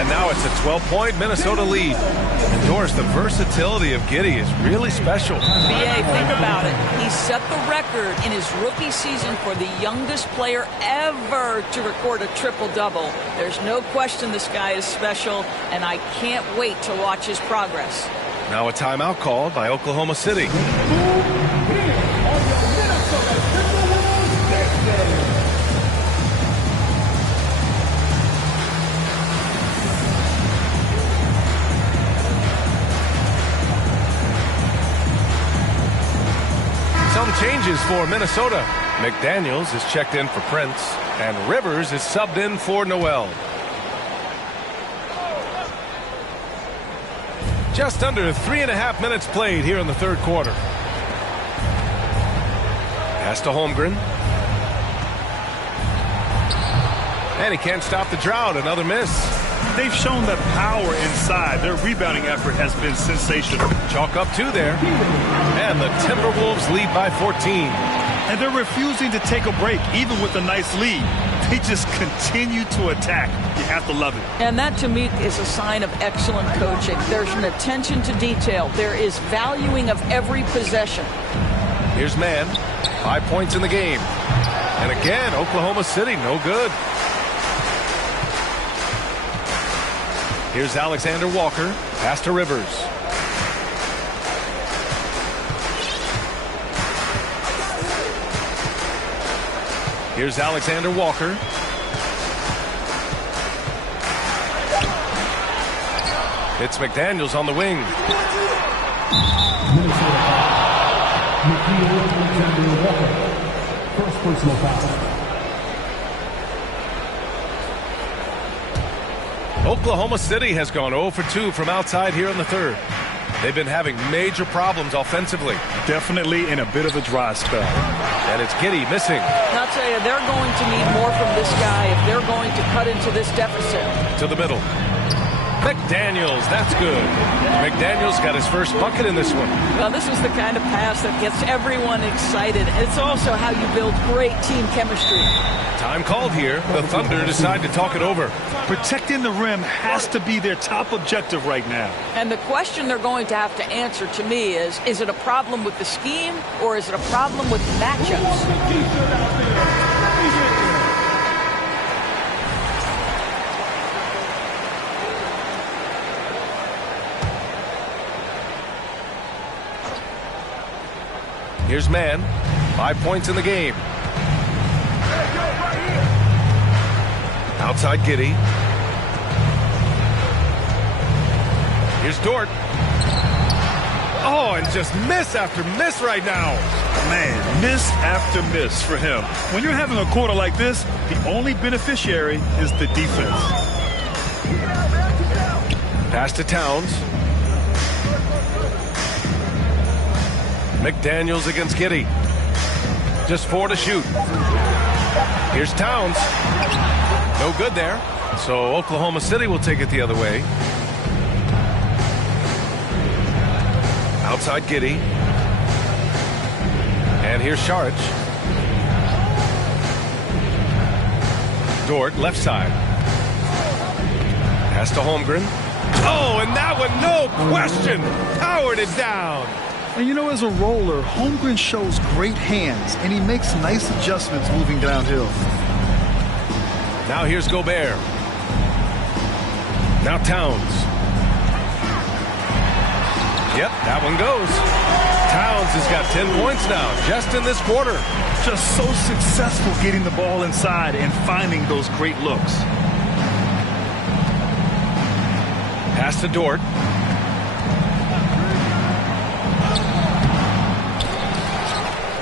And now it's a 12-point Minnesota lead. And Doris, the versatility of Giddey is really special. BA, think about it. He set the record in his rookie season for the youngest player ever to record a triple-double. There's no question this guy is special, and I can't wait to watch his progress. Now a timeout called by Oklahoma City. Some changes for Minnesota. McDaniels is checked in for Prince, and Rivers is subbed in for Noel. Just under 3.5 minutes played here in the third quarter. Pass to Holmgren. And he can't stop the drought. Another miss. They've shown that power inside. Their rebounding effort has been sensational. Chalk up 2 there. And the Timberwolves lead by 14. And they're refusing to take a break, even with a nice lead. They just continue to attack. You have to love it. And that, to me, is a sign of excellent coaching. There's an attention to detail. There is valuing of every possession. Here's Mann. 5 points in the game. And again, Oklahoma City, no good. Here's Alexander Walker. Pass to Rivers. Here's Alexander Walker. It's McDaniels on the wing. Alexander Walker. First personal foul. Oklahoma City has gone 0 for 2 from outside here in the third. They've been having major problems offensively. Definitely in a bit of a dry spell. And it's Giddey missing. And I'll tell you, they're going to need more from this guy if they're going to cut into this deficit. To the middle. McDaniels, that's good. McDaniels got his first bucket in this one. Well, this is the kind of pass that gets everyone excited. It's also how you build great team chemistry. Time called here. The Thunder decide to talk it over. Protecting the rim has to be their top objective right now. And the question they're going to have to answer to me is it a problem with the scheme or is it a problem with matchups? Here's Mann. 5 points in the game. Outside Giddey. Here's Dort. Oh, and just miss after miss right now. Man, miss after miss for him. When you're having a quarter like this, the only beneficiary is the defense. Pass to Towns. McDaniels against Giddey. Just 4 to shoot. Here's Towns. No good there. So Oklahoma City will take it the other way. Outside Giddey. And here's Šarić. Dort, left side. Pass to Holmgren. Oh, and that one, no question, powered it down. And you know, as a roller, Holmgren shows great hands, and he makes nice adjustments moving downhill. Now here's Gobert. Now Towns. Yep, that one goes. Towns has got 10 points now, just in this quarter. Just so successful getting the ball inside and finding those great looks. Pass to Dort.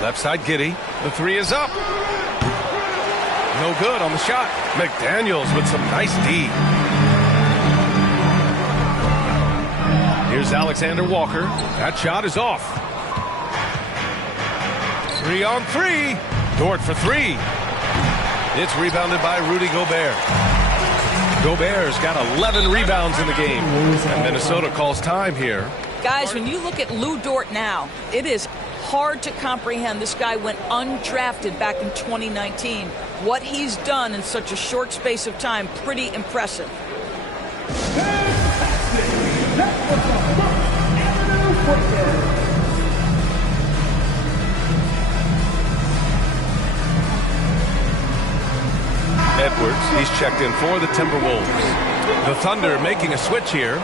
Left side Giddey. The 3 is up. No good on the shot. McDaniels with some nice D. Here's Alexander Walker. That shot is off. 3 on 3. Dort for 3. It's rebounded by Rudy Gobert. Gobert's got 11 rebounds in the game. And Minnesota calls time here. Guys, when you look at Lou Dort now, it is hard to comprehend. This guy went undrafted back in 2019. What he's done in such a short space of time, pretty impressive. Edwards, he's checked in for the Timberwolves. The Thunder making a switch here.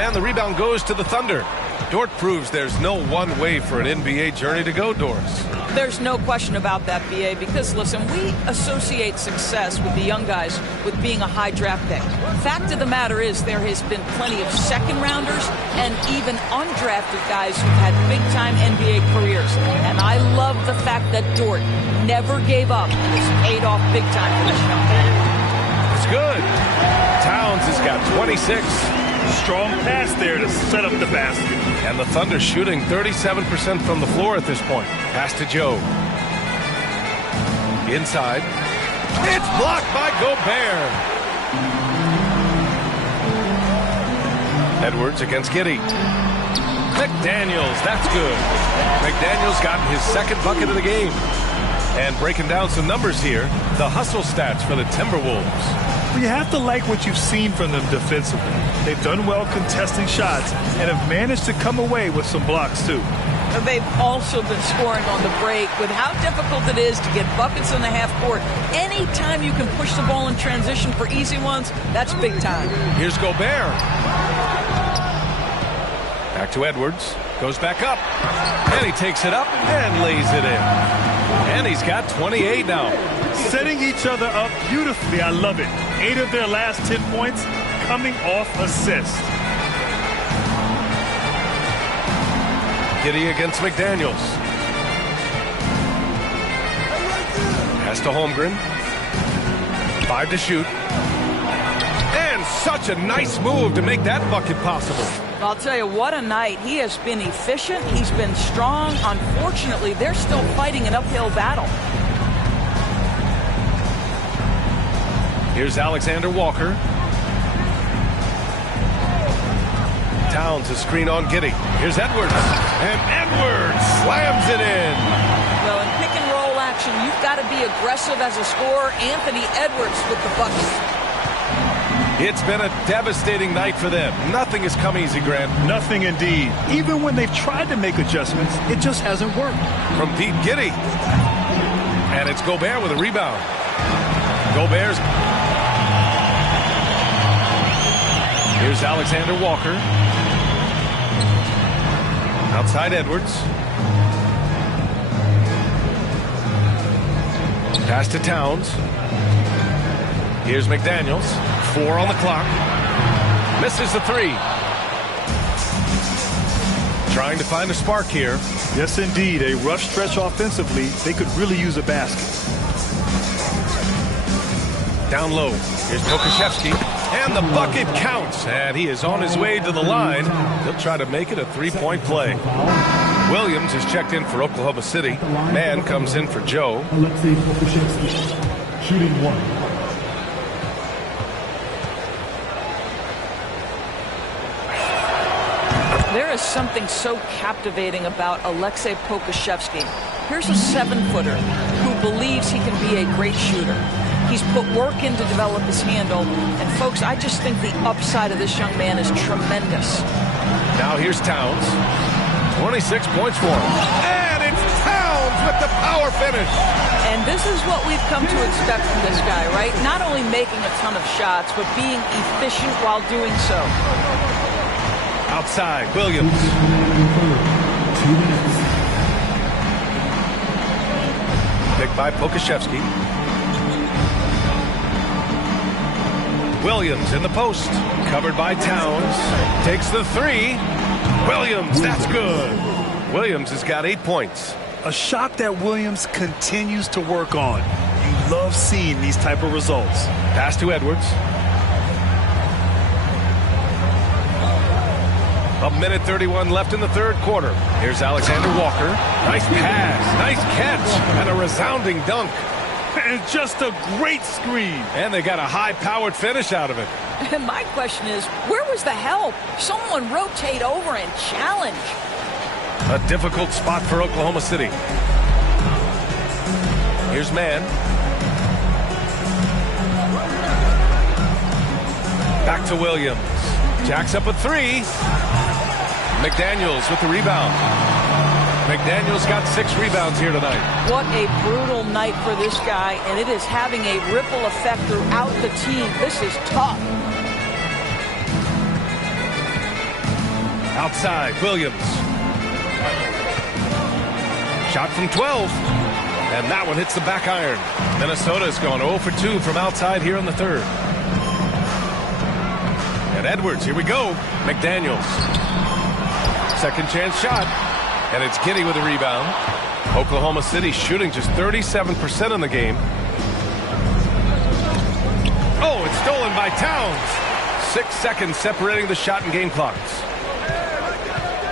And the rebound goes to the Thunder. Dort proves there's no one way for an NBA journey to go, Doris. There's no question about that, BA, because, listen, we associate success with the young guys with being a high draft pick. Fact of the matter is there has been plenty of second-rounders and even undrafted guys who've had big-time NBA careers. And I love the fact that Dort never gave up and has paid off big time for this young man. It's good. Towns has got 26. Strong pass there to set up the basket. And the Thunder shooting 37% from the floor at this point. Pass to Joe. Inside. It's blocked by Gobert. Edwards against Giddey. McDaniels, that's good. McDaniels got his second bucket of the game. And breaking down some numbers here, the hustle stats for the Timberwolves. You have to like what you've seen from them defensively. They've done well contesting shots and have managed to come away with some blocks, too. They've also been scoring on the break. With how difficult it is to get buckets in the half court, anytime you can push the ball in transition for easy ones, that's big time. Here's Gobert. Back to Edwards. Goes back up. And he takes it up and lays it in. And he's got 28 now. Setting each other up beautifully. I love it. 8 of their last 10 points coming off assists. Giddey against McDaniels. Pass to Holmgren. 5 to shoot. And such a nice move to make that bucket possible. I'll tell you what a night. He has been efficient. He's been strong. Unfortunately, they're still fighting an uphill battle. Here's Alexander Walker. Towns a screen on Giddey. Here's Edwards. And Edwards slams it in. Well, in pick and roll action, you've got to be aggressive as a scorer. Anthony Edwards with the bucket. It's been a devastating night for them. Nothing has come easy, Grant. Nothing indeed. Even when they've tried to make adjustments, it just hasn't worked. From Pete Giddey. And it's Gobert with a rebound. Gobert's. Here's Alexander Walker. Outside Edwards. Pass to Towns. Here's McDaniels. 4 on the clock. Misses the 3. Trying to find a spark here. Yes, indeed. A rough stretch offensively. They could really use a basket. Down low. Here's Pokusevski. And the bucket counts. And he is on his way to the line. He'll try to make it a 3-point play. Williams is checked in for Oklahoma City. Mann comes in for Joe. Aleksej Pokusevski, shooting 1. There is something so captivating about Aleksej Pokusevski. Here's a 7-footer who believes he can be a great shooter. He's put work in to develop his handle. And, folks, I just think the upside of this young man is tremendous. Now here's Towns. 26 points for him. And it's Towns with the power finish. And this is what we've come to expect from this guy, right? Not only making a ton of shots, but being efficient while doing so. Outside, Williams. 2 minutes. Picked by Pokusevski. Williams in the post. Covered by Towns. Takes the 3. Williams, that's good. Williams has got 8 points. A shot that Williams continues to work on. You love seeing these type of results. Pass to Edwards. A minute 31 left in the third quarter. Here's Alexander Walker. Nice pass, nice catch, and a resounding dunk. And just a great screen. And they got a high-powered finish out of it. And my question is, where was the help? Someone rotate over and challenge. A difficult spot for Oklahoma City. Here's Mann. Back to Williams. Jacks up a 3. McDaniels with the rebound. McDaniels got 6 rebounds here tonight. What a brutal night for this guy, and it is having a ripple effect throughout the team. This is tough. Outside, Williams. Shot from 12. And that one hits the back iron. Minnesota's gone 0 for 2 from outside here in the third. And Edwards, here we go. McDaniels. Second chance shot. And it's Giddey with a rebound. Oklahoma City shooting just 37% in the game. Oh, it's stolen by Towns. 6 seconds separating the shot and game clocks.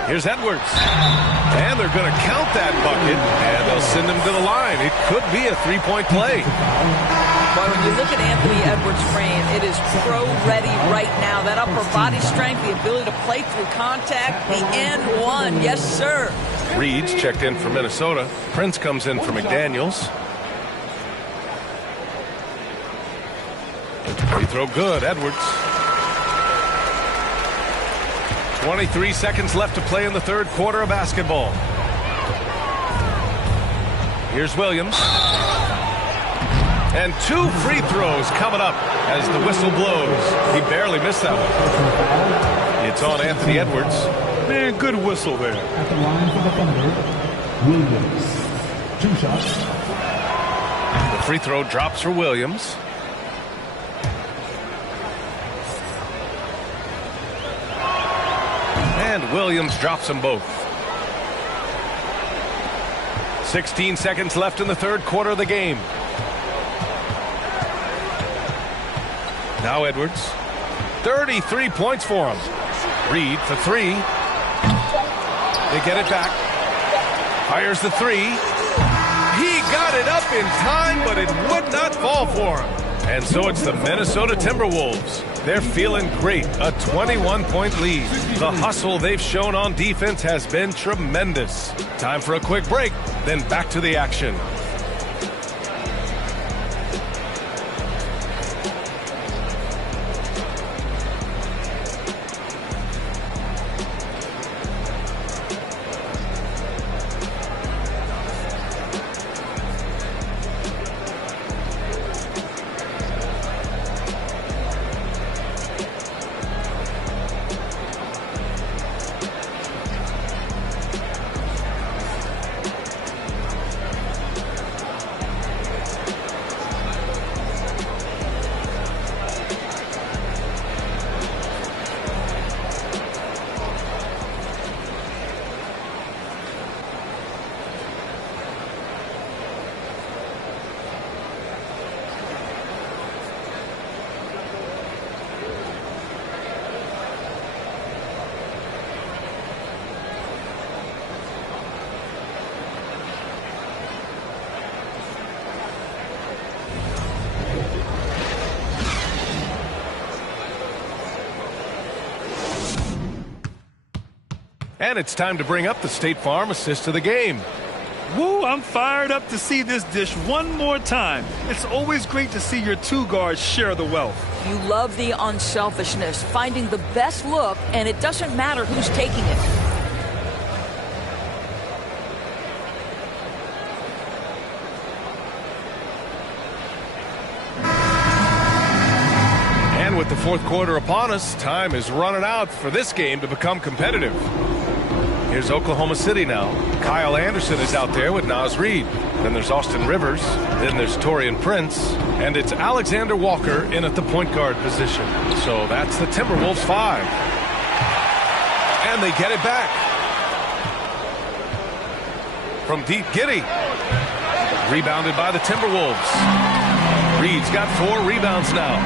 Here's Edwards. And they're going to count that bucket, and they'll send him to the line. It could be a 3-point play. But when you look at Anthony Edwards' frame, it is pro-ready right now. That upper body strength, the ability to play through contact, the N1. Yes, sir. Reed's checked in for Minnesota. Prince comes in for McDaniels. Free throw good, Edwards. 23 seconds left to play in the third quarter of basketball. Here's Williams. And 2 free throws coming up as the whistle blows. He barely missed that one. It's on Anthony Edwards. Man, good whistle there. At the line for the Thunder, Williams. 2 shots. The free throw drops for Williams. And Williams drops them both. 16 seconds left in the third quarter of the game. Now Edwards. 33 points for him. Reed for three. They get it back. Fires the three. He got it up in time, but it would not fall for him. And so it's the Minnesota Timberwolves. They're feeling great. A 21-point lead. The hustle they've shown on defense has been tremendous. Time for a quick break, then back to the action. And it's time to bring up the State Farm assist of the game. Woo, I'm fired up to see this dish one more time. It's always great to see your two guards share the wealth. You love the unselfishness, finding the best look, and it doesn't matter who's taking it. And with the fourth quarter upon us, time is running out for this game to become competitive. Here's Oklahoma City now. Kyle Anderson is out there with Naz Reid. Then there's Austin Rivers. Then there's Taurean Prince. And it's Alexander Walker in at the point guard position. So that's the Timberwolves 5. And they get it back. From deep, Giddey. Rebounded by the Timberwolves. Reed's got 4 rebounds now.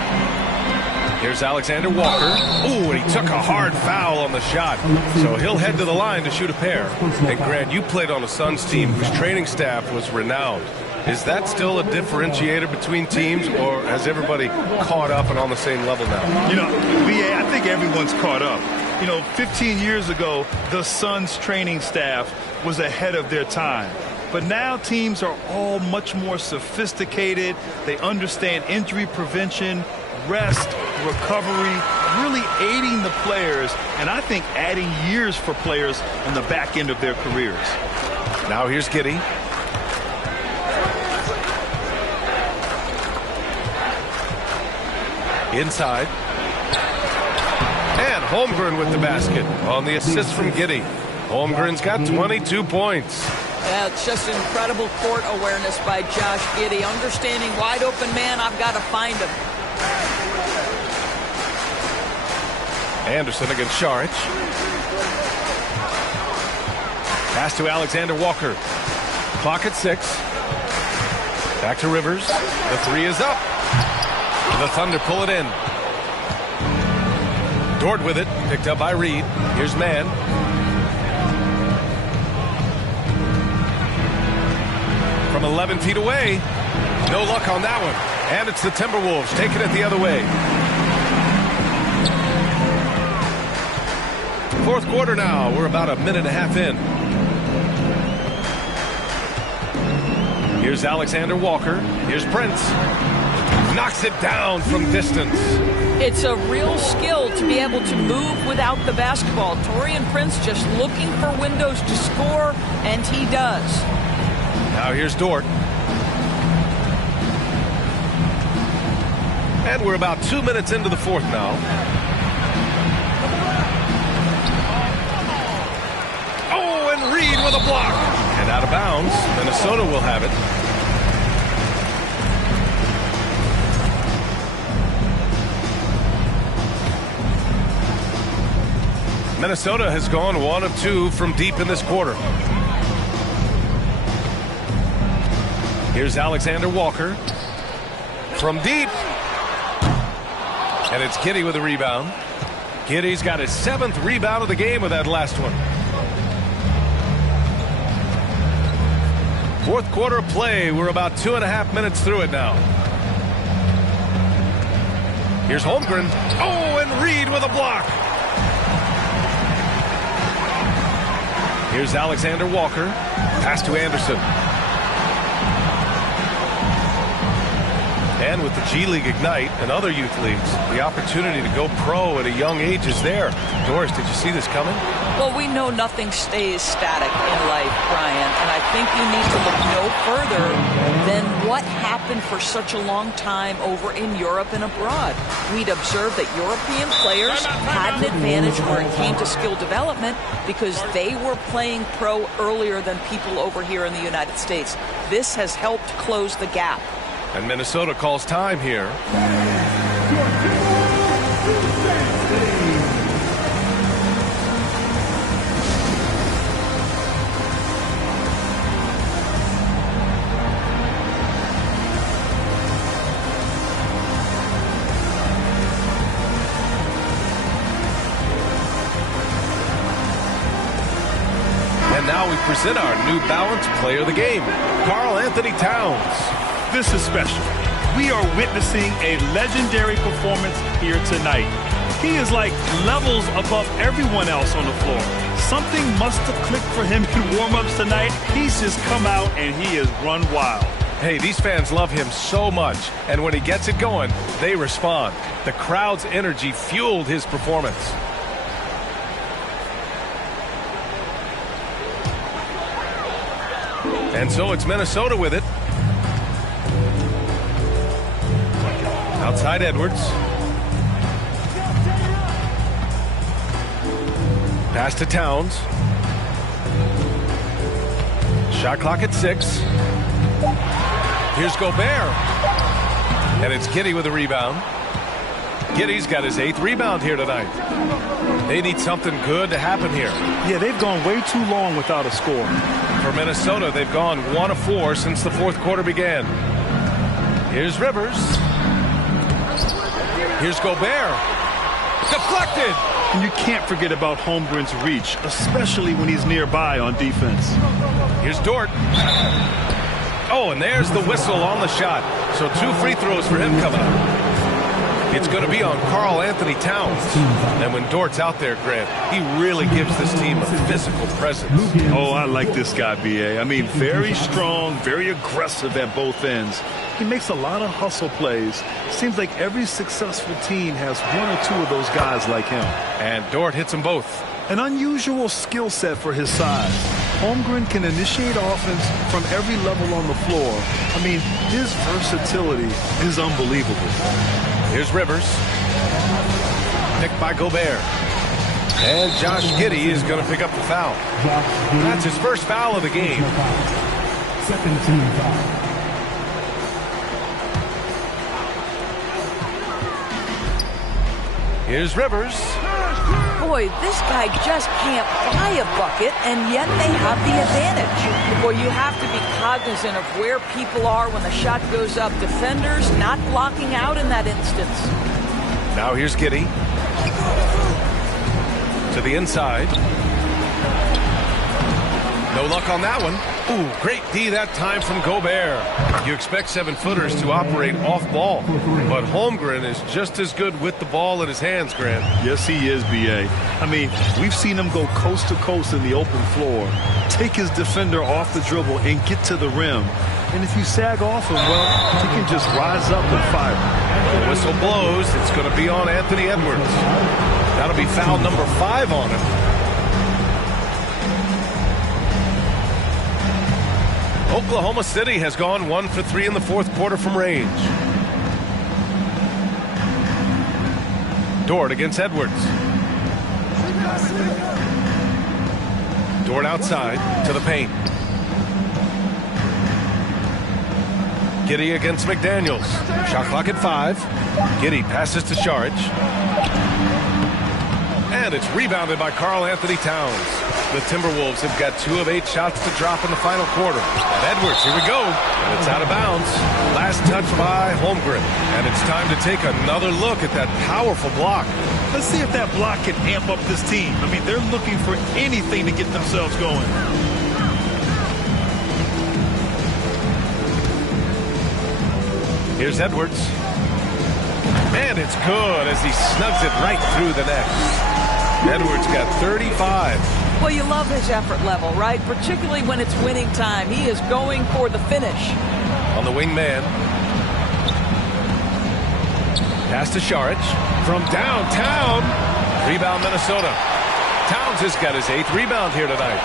Here's Alexander Walker. Ooh, and he took a hard foul on the shot. So he'll head to the line to shoot a pair. And Grant, you played on a Suns team whose training staff was renowned. Is that still a differentiator between teams, or has everybody caught up and on the same level now? You know, VA, I think everyone's caught up. You know, 15 years ago, the Suns training staff was ahead of their time. But now teams are all much more sophisticated. They understand injury prevention, rest, recovery, really aiding the players, and I think adding years for players on the back end of their careers. Now here's Giddey. Inside. And Holmgren with the basket on the assist from Giddey. Holmgren's got 22 points. Yeah, it's just incredible court awareness by Josh Giddey. Understanding wide open man, I've got to find him. Anderson against Šarić. Pass to Alexander Walker. Clock at 6. Back to Rivers. The 3 is up. The Thunder pull it in. Dort with it. Picked up by Reed. Here's Mann. From 11 feet away. No luck on that one. And it's the Timberwolves taking it the other way. Fourth quarter now. We're about a minute and a half in. Here's Alexander Walker. Here's Prince. Knocks it down from distance. It's a real skill to be able to move without the basketball. Taurean Prince just looking for windows to score, and he does. Now here's Dort. And we're about 2 minutes into the fourth now. Oh, and Reed with a block. And out of bounds. Minnesota will have it. Minnesota has gone 1 of 2 from deep in this quarter. Here's Alexander Walker from deep. And it's Giddey with a rebound. Giddey's got his 7th rebound of the game with that last one. Fourth quarter of play. We're about 2.5 minutes through it now. Here's Holmgren. Oh, and Reed with a block. Here's Alexander Walker. Pass to Anderson. And with the G League Ignite and other youth leagues, the opportunity to go pro at a young age is there. Doris, did you see this coming? Well, we know nothing stays static in life, Brian, and I think you need to look no further than what happened for such a long time over in Europe and abroad. We'd observed that European players had an advantage where it came to skill development because they were playing pro earlier than people over here in the United States. This has helped close the gap. And Minnesota calls time here. And now we present our New Balance Player of the Game, Karl Anthony Towns. This is special. We are witnessing a legendary performance here tonight. He is like levels above everyone else on the floor. Something must have clicked for him in warm-ups tonight. He's just come out and he has run wild. Hey, these fans love him so much, and when he gets it going, they respond. The crowd's energy fueled his performance. And so it's Minnesota with it. Outside Edwards. Pass to Towns. Shot clock at 6. Here's Gobert. And it's Giddey with a rebound. Giddey's got his 8th rebound here tonight. They need something good to happen here. Yeah, they've gone way too long without a score. For Minnesota, they've gone 1 of 4 since the fourth quarter began. Here's Rivers. Here's Gobert. Deflected. And you can't forget about Holmgren's reach, especially when he's nearby on defense. Here's Dort. Oh, and there's the whistle on the shot. So 2 free throws for him coming up. It's going to be on Karl Anthony Towns. And when Dort's out there, Grant, he really gives this team a physical presence. Oh, I like this guy, B.A. I mean, very strong, very aggressive at both ends. He makes a lot of hustle plays. Seems like every successful team has 1 or 2 of those guys like him. And Dort hits them both. An unusual skill set for his size. Holmgren can initiate offense from every level on the floor. I mean, his versatility is unbelievable. Here's Rivers. Picked by Gobert. And Josh Giddey is going to pick up the foul. That's his first foul of the game. Second team foul. Here's Rivers. Boy, this guy just can't buy a bucket, and yet they have the advantage. Boy, you have to be cognizant of where people are when the shot goes up. Defenders not blocking out in that instance. Now here's Giddey. To the inside. No luck on that one. Ooh, great D that time from Gobert. You expect 7-footers to operate off ball, but Holmgren is just as good with the ball in his hands, Grant. Yes, he is, B.A. I mean, we've seen him go coast to coast in the open floor, take his defender off the dribble and get to the rim. And if you sag off him, well, he can just rise up and fire. The whistle blows. It's going to be on Anthony Edwards. That'll be foul number 5 on him. Oklahoma City has gone 1 for 3 in the fourth quarter from range. Dort against Edwards. Dort outside to the paint. Giddey against McDaniels. Shot clock at 5. Giddey passes to Saric. And it's rebounded by Karl Anthony Towns. The Timberwolves have got 2 of 8 shots to drop in the final quarter. And Edwards, here we go. And it's out of bounds. Last touch by Holmgren. And it's time to take another look at that powerful block. Let's see if that block can amp up this team. I mean, they're looking for anything to get themselves going. Here's Edwards. And it's good as he snugs it right through the net. Edwards got 35. Well, you love his effort level, right? Particularly when it's winning time. He is going for the finish. On the wing man. Pass to Šarić from downtown. Rebound Minnesota. Towns has got his 8th rebound here tonight.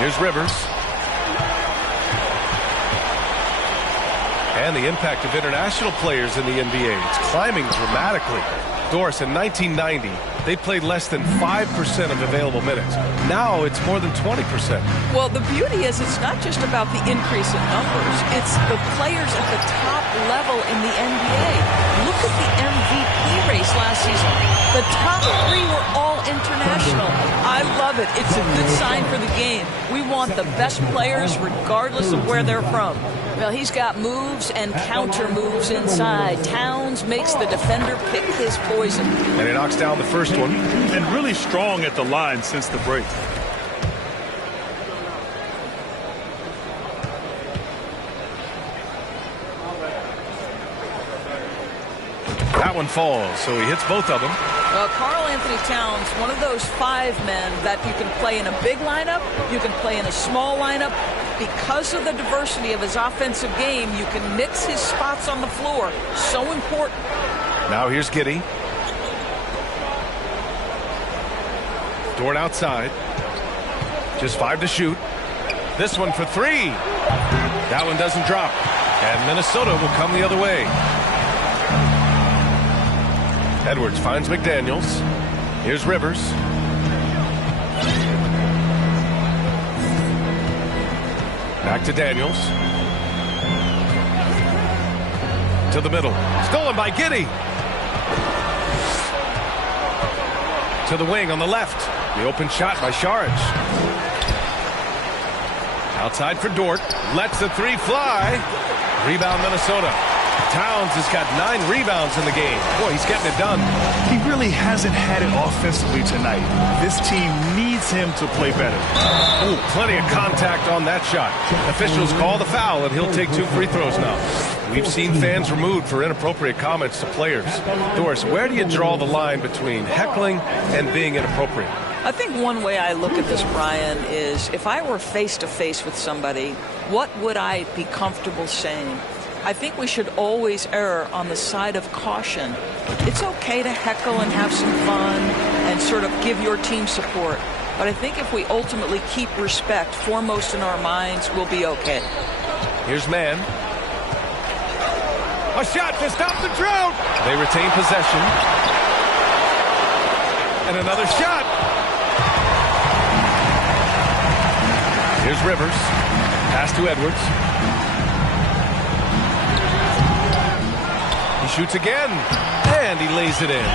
Here's Rivers. And the impact of international players in the NBA. It's climbing dramatically. Doris, in 1990, they played less than 5% of available minutes. Now it's more than 20%. Well, the beauty is it's not just about the increase in numbers. It's the players at the top level in the NBA. Look at the MVP race last season. The top 3 were all international. I love it. It's a good sign for the game. We want the best players regardless of where they're from. Well, he's got moves and counter moves inside. Towns makes the defender pick his poison. And he knocks down the first one. And really strong at the line since the break. That one falls, so he hits both of them. Well, Karl-Anthony Towns, one of those 5 men that you can play in a big lineup, you can play in a small lineup. Because of the diversity of his offensive game, you can mix his spots on the floor. So important. Now here's Giddey. Dort outside. Just 5 to shoot. This one for 3. That one doesn't drop. And Minnesota will come the other way. Edwards finds McDaniels. Here's Rivers. Back to Daniels. To the middle. Stolen by Giddey. To the wing on the left. The open shot by Šarić. Outside for Dort. Lets the 3 fly. Rebound Minnesota. Towns has got 9 rebounds in the game. Boy, he's getting it done. He really hasn't had it offensively tonight. This team needs him to play better. Oh, plenty of contact on that shot. Officials call the foul, and he'll take 2 free throws now. We've seen fans removed for inappropriate comments to players. Doris, where do you draw the line between heckling and being inappropriate? I think one way I look at this, Brian, is if I were face-to-face with somebody, what would I be comfortable saying? I think we should always err on the side of caution. It's okay to heckle and have some fun and sort of give your team support. But I think if we ultimately keep respect foremost in our minds, we'll be okay. Here's Mann. A shot to stop the drought. They retain possession. And another shot. Here's Rivers. Pass to Edwards. He shoots again, and he lays it in.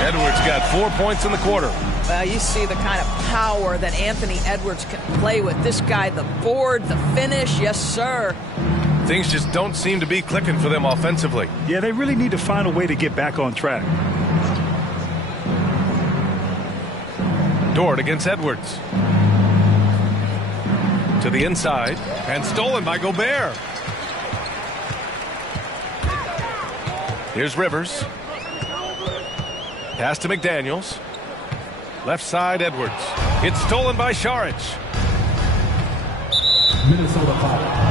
Edwards got 4 points in the quarter. Well, you see the kind of power that Anthony Edwards can play with. This guy, the board, the finish, yes, sir. Things just don't seem to be clicking for them offensively. Yeah, they really need to find a way to get back on track. Dort against Edwards. To the inside, and stolen by Gobert. Here's Rivers. Pass to McDaniels. Left side, Edwards. It's stolen by Šarić. Minnesota foul.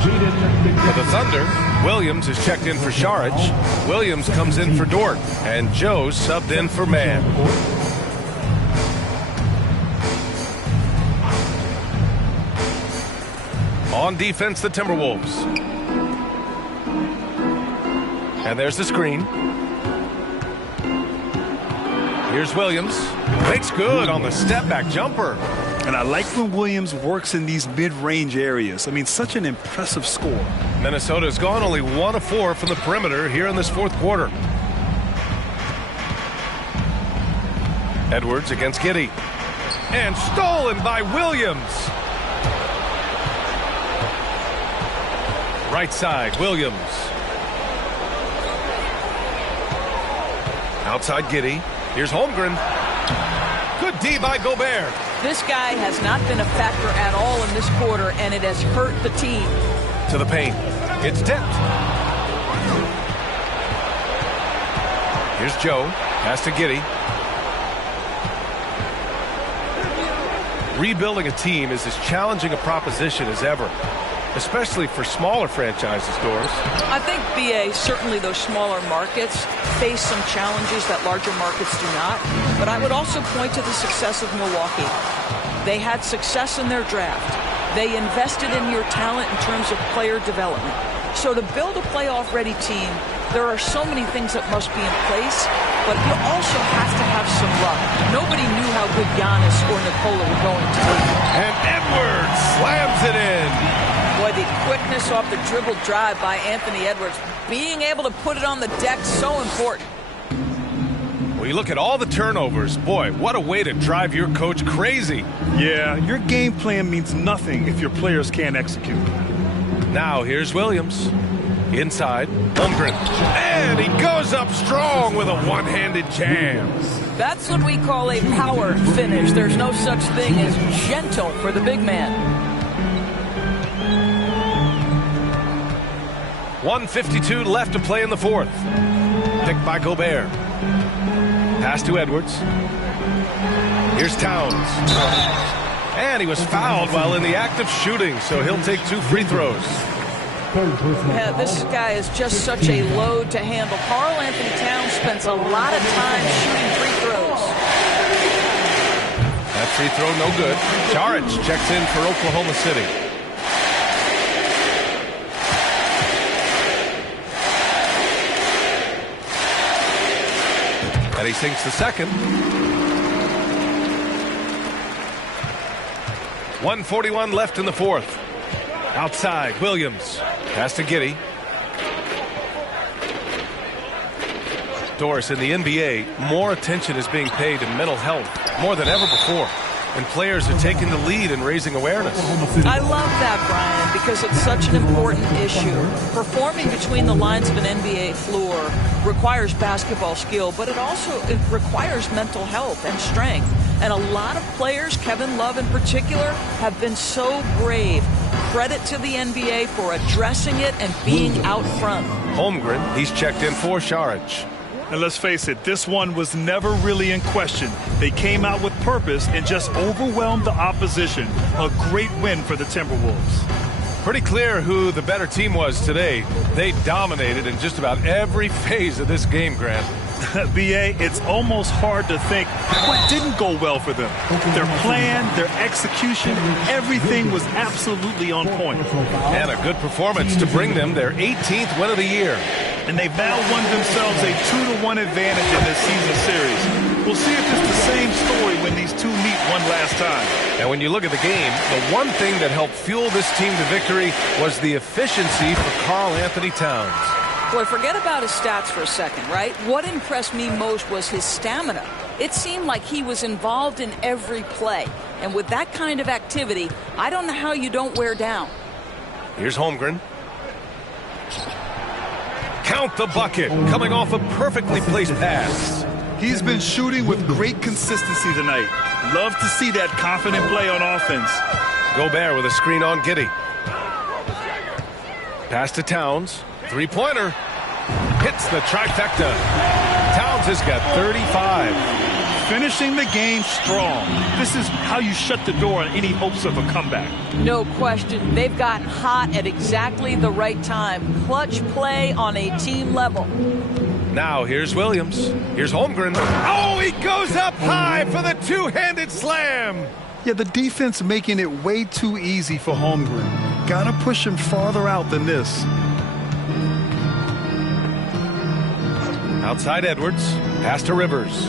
For the Thunder, Williams is checked in for Šarić. Williams comes in for Dort. And Joe's subbed in for Mann. On defense, the Timberwolves. And there's the screen. Here's Williams. Makes good on the step-back jumper. And I like when Williams works in these mid-range areas. I mean, such an impressive score. Minnesota's gone only 1 of 4 from the perimeter here in this 4th quarter. Edwards against Giddey. And stolen by Williams. Right side, Williams. Outside Giddey. Here's Holmgren. Good D by Gobert. This guy has not been a factor at all in this quarter, and it has hurt the team. To the paint. It's tipped. Here's Joe. Pass to Giddey. Rebuilding a team is as challenging a proposition as ever, especially for smaller franchises, Doris. I think, B.A., certainly those smaller markets face some challenges that larger markets do not. But I would also point to the success of Milwaukee. They had success in their draft. They invested in your talent in terms of player development. So to build a playoff-ready team, there are so many things that must be in place, but you also have to have some luck. Nobody knew how good Giannis or Nikola were going to be. And Edwards slams it in. Boy, the quickness off the dribble drive by Anthony Edwards, being able to put it on the deck, so important. Well, you look at all the turnovers. Boy, what a way to drive your coach crazy. Yeah, your game plan means nothing if your players can't execute. Now here's Williams. Inside, Holmgren. And he goes up strong with a one-handed jam. That's what we call a power finish. There's no such thing as gentle for the big man. 1:52 left to play in the fourth. Picked by Gobert. Pass to Edwards. Here's Towns. And he was fouled while in the act of shooting, so he'll take 2 free throws. Yeah, this guy is just such a load to handle. Karl Anthony Towns spends a lot of time shooting free throws. That free throw no good. Šarić checks in for Oklahoma City. And he sinks the second. 1:41 left in the fourth. Outside, Williams. Pass to Giddey. Doris, in the NBA, more attention is being paid to mental health more than ever before. And players are taking the lead in raising awareness. I love that, Brian, because it's such an important issue. Performing between the lines of an NBA floor requires basketball skill, but it requires mental health and strength. And a lot of players, Kevin Love in particular, have been so brave. Credit to the NBA for addressing it and being out front. Holmgren, he's checked in for Šarić. And let's face it, this one was never really in question. They came out with purpose and just overwhelmed the opposition. A great win for the Timberwolves. Pretty clear who the better team was today. They dominated in just about every phase of this game, Grant. B.A., it's almost hard to think what didn't go well for them. Their plan, their execution, everything was absolutely on point. And a good performance to bring them their 18th win of the year. And they've now won themselves a 2-1 advantage in this season series. We'll see if it's the same story when these two meet one last time. And when you look at the game, the one thing that helped fuel this team to victory was the efficiency for Karl Anthony Towns. Boy, forget about his stats for a second, right? What impressed me most was his stamina. It seemed like he was involved in every play. And with that kind of activity, I don't know how you don't wear down. Here's Holmgren. Count the bucket, coming off a perfectly placed pass. He's been shooting with great consistency tonight. Love to see that confident play on offense. Gobert with a screen on Giddey. Pass to Towns. Three-pointer. Hits the trifecta. Towns has got 35. Finishing the game strong. This is how you shut the door on any hopes of a comeback. No question. They've gotten hot at exactly the right time. Clutch play on a team level. Now here's Williams. Here's Holmgren. Oh, he goes up high for the two-handed slam. Yeah, the defense making it way too easy for Holmgren. Gotta push him farther out than this. Outside Edwards. Pass to Rivers.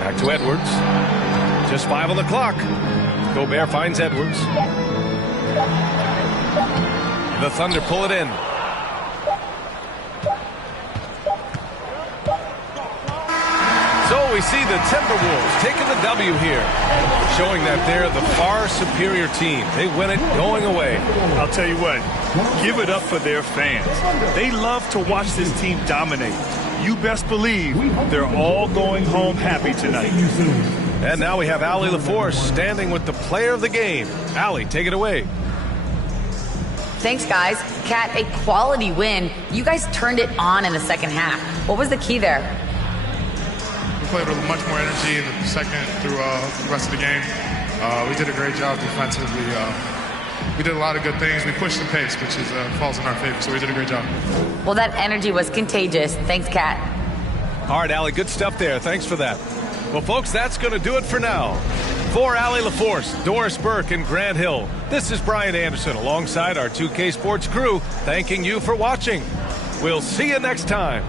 Back to Edwards. Just 5 on the clock. Gobert finds Edwards. The Thunder pull it in. So we see the Timberwolves taking the W here, showing that they're the far superior team. They win it going away. I'll tell you what, give it up for their fans. They love to watch this team dominate. You best believe they're all going home happy tonight. And now we have Allie LaForce standing with the player of the game. Allie, take it away. Thanks, guys. Kat, a quality win. You guys turned it on in the second half. What was the key there? We played with much more energy in the second through the rest of the game. We did a great job defensively. We did a lot of good things. We pushed the pace, which falls in our favor, so we did a great job. Well, that energy was contagious. Thanks, Kat. All right, Allie, good stuff there. Thanks for that. Well, folks, that's going to do it for now. For Allie LaForce, Doris Burke, and Grant Hill, this is Brian Anderson alongside our 2K Sports crew, thanking you for watching. We'll see you next time.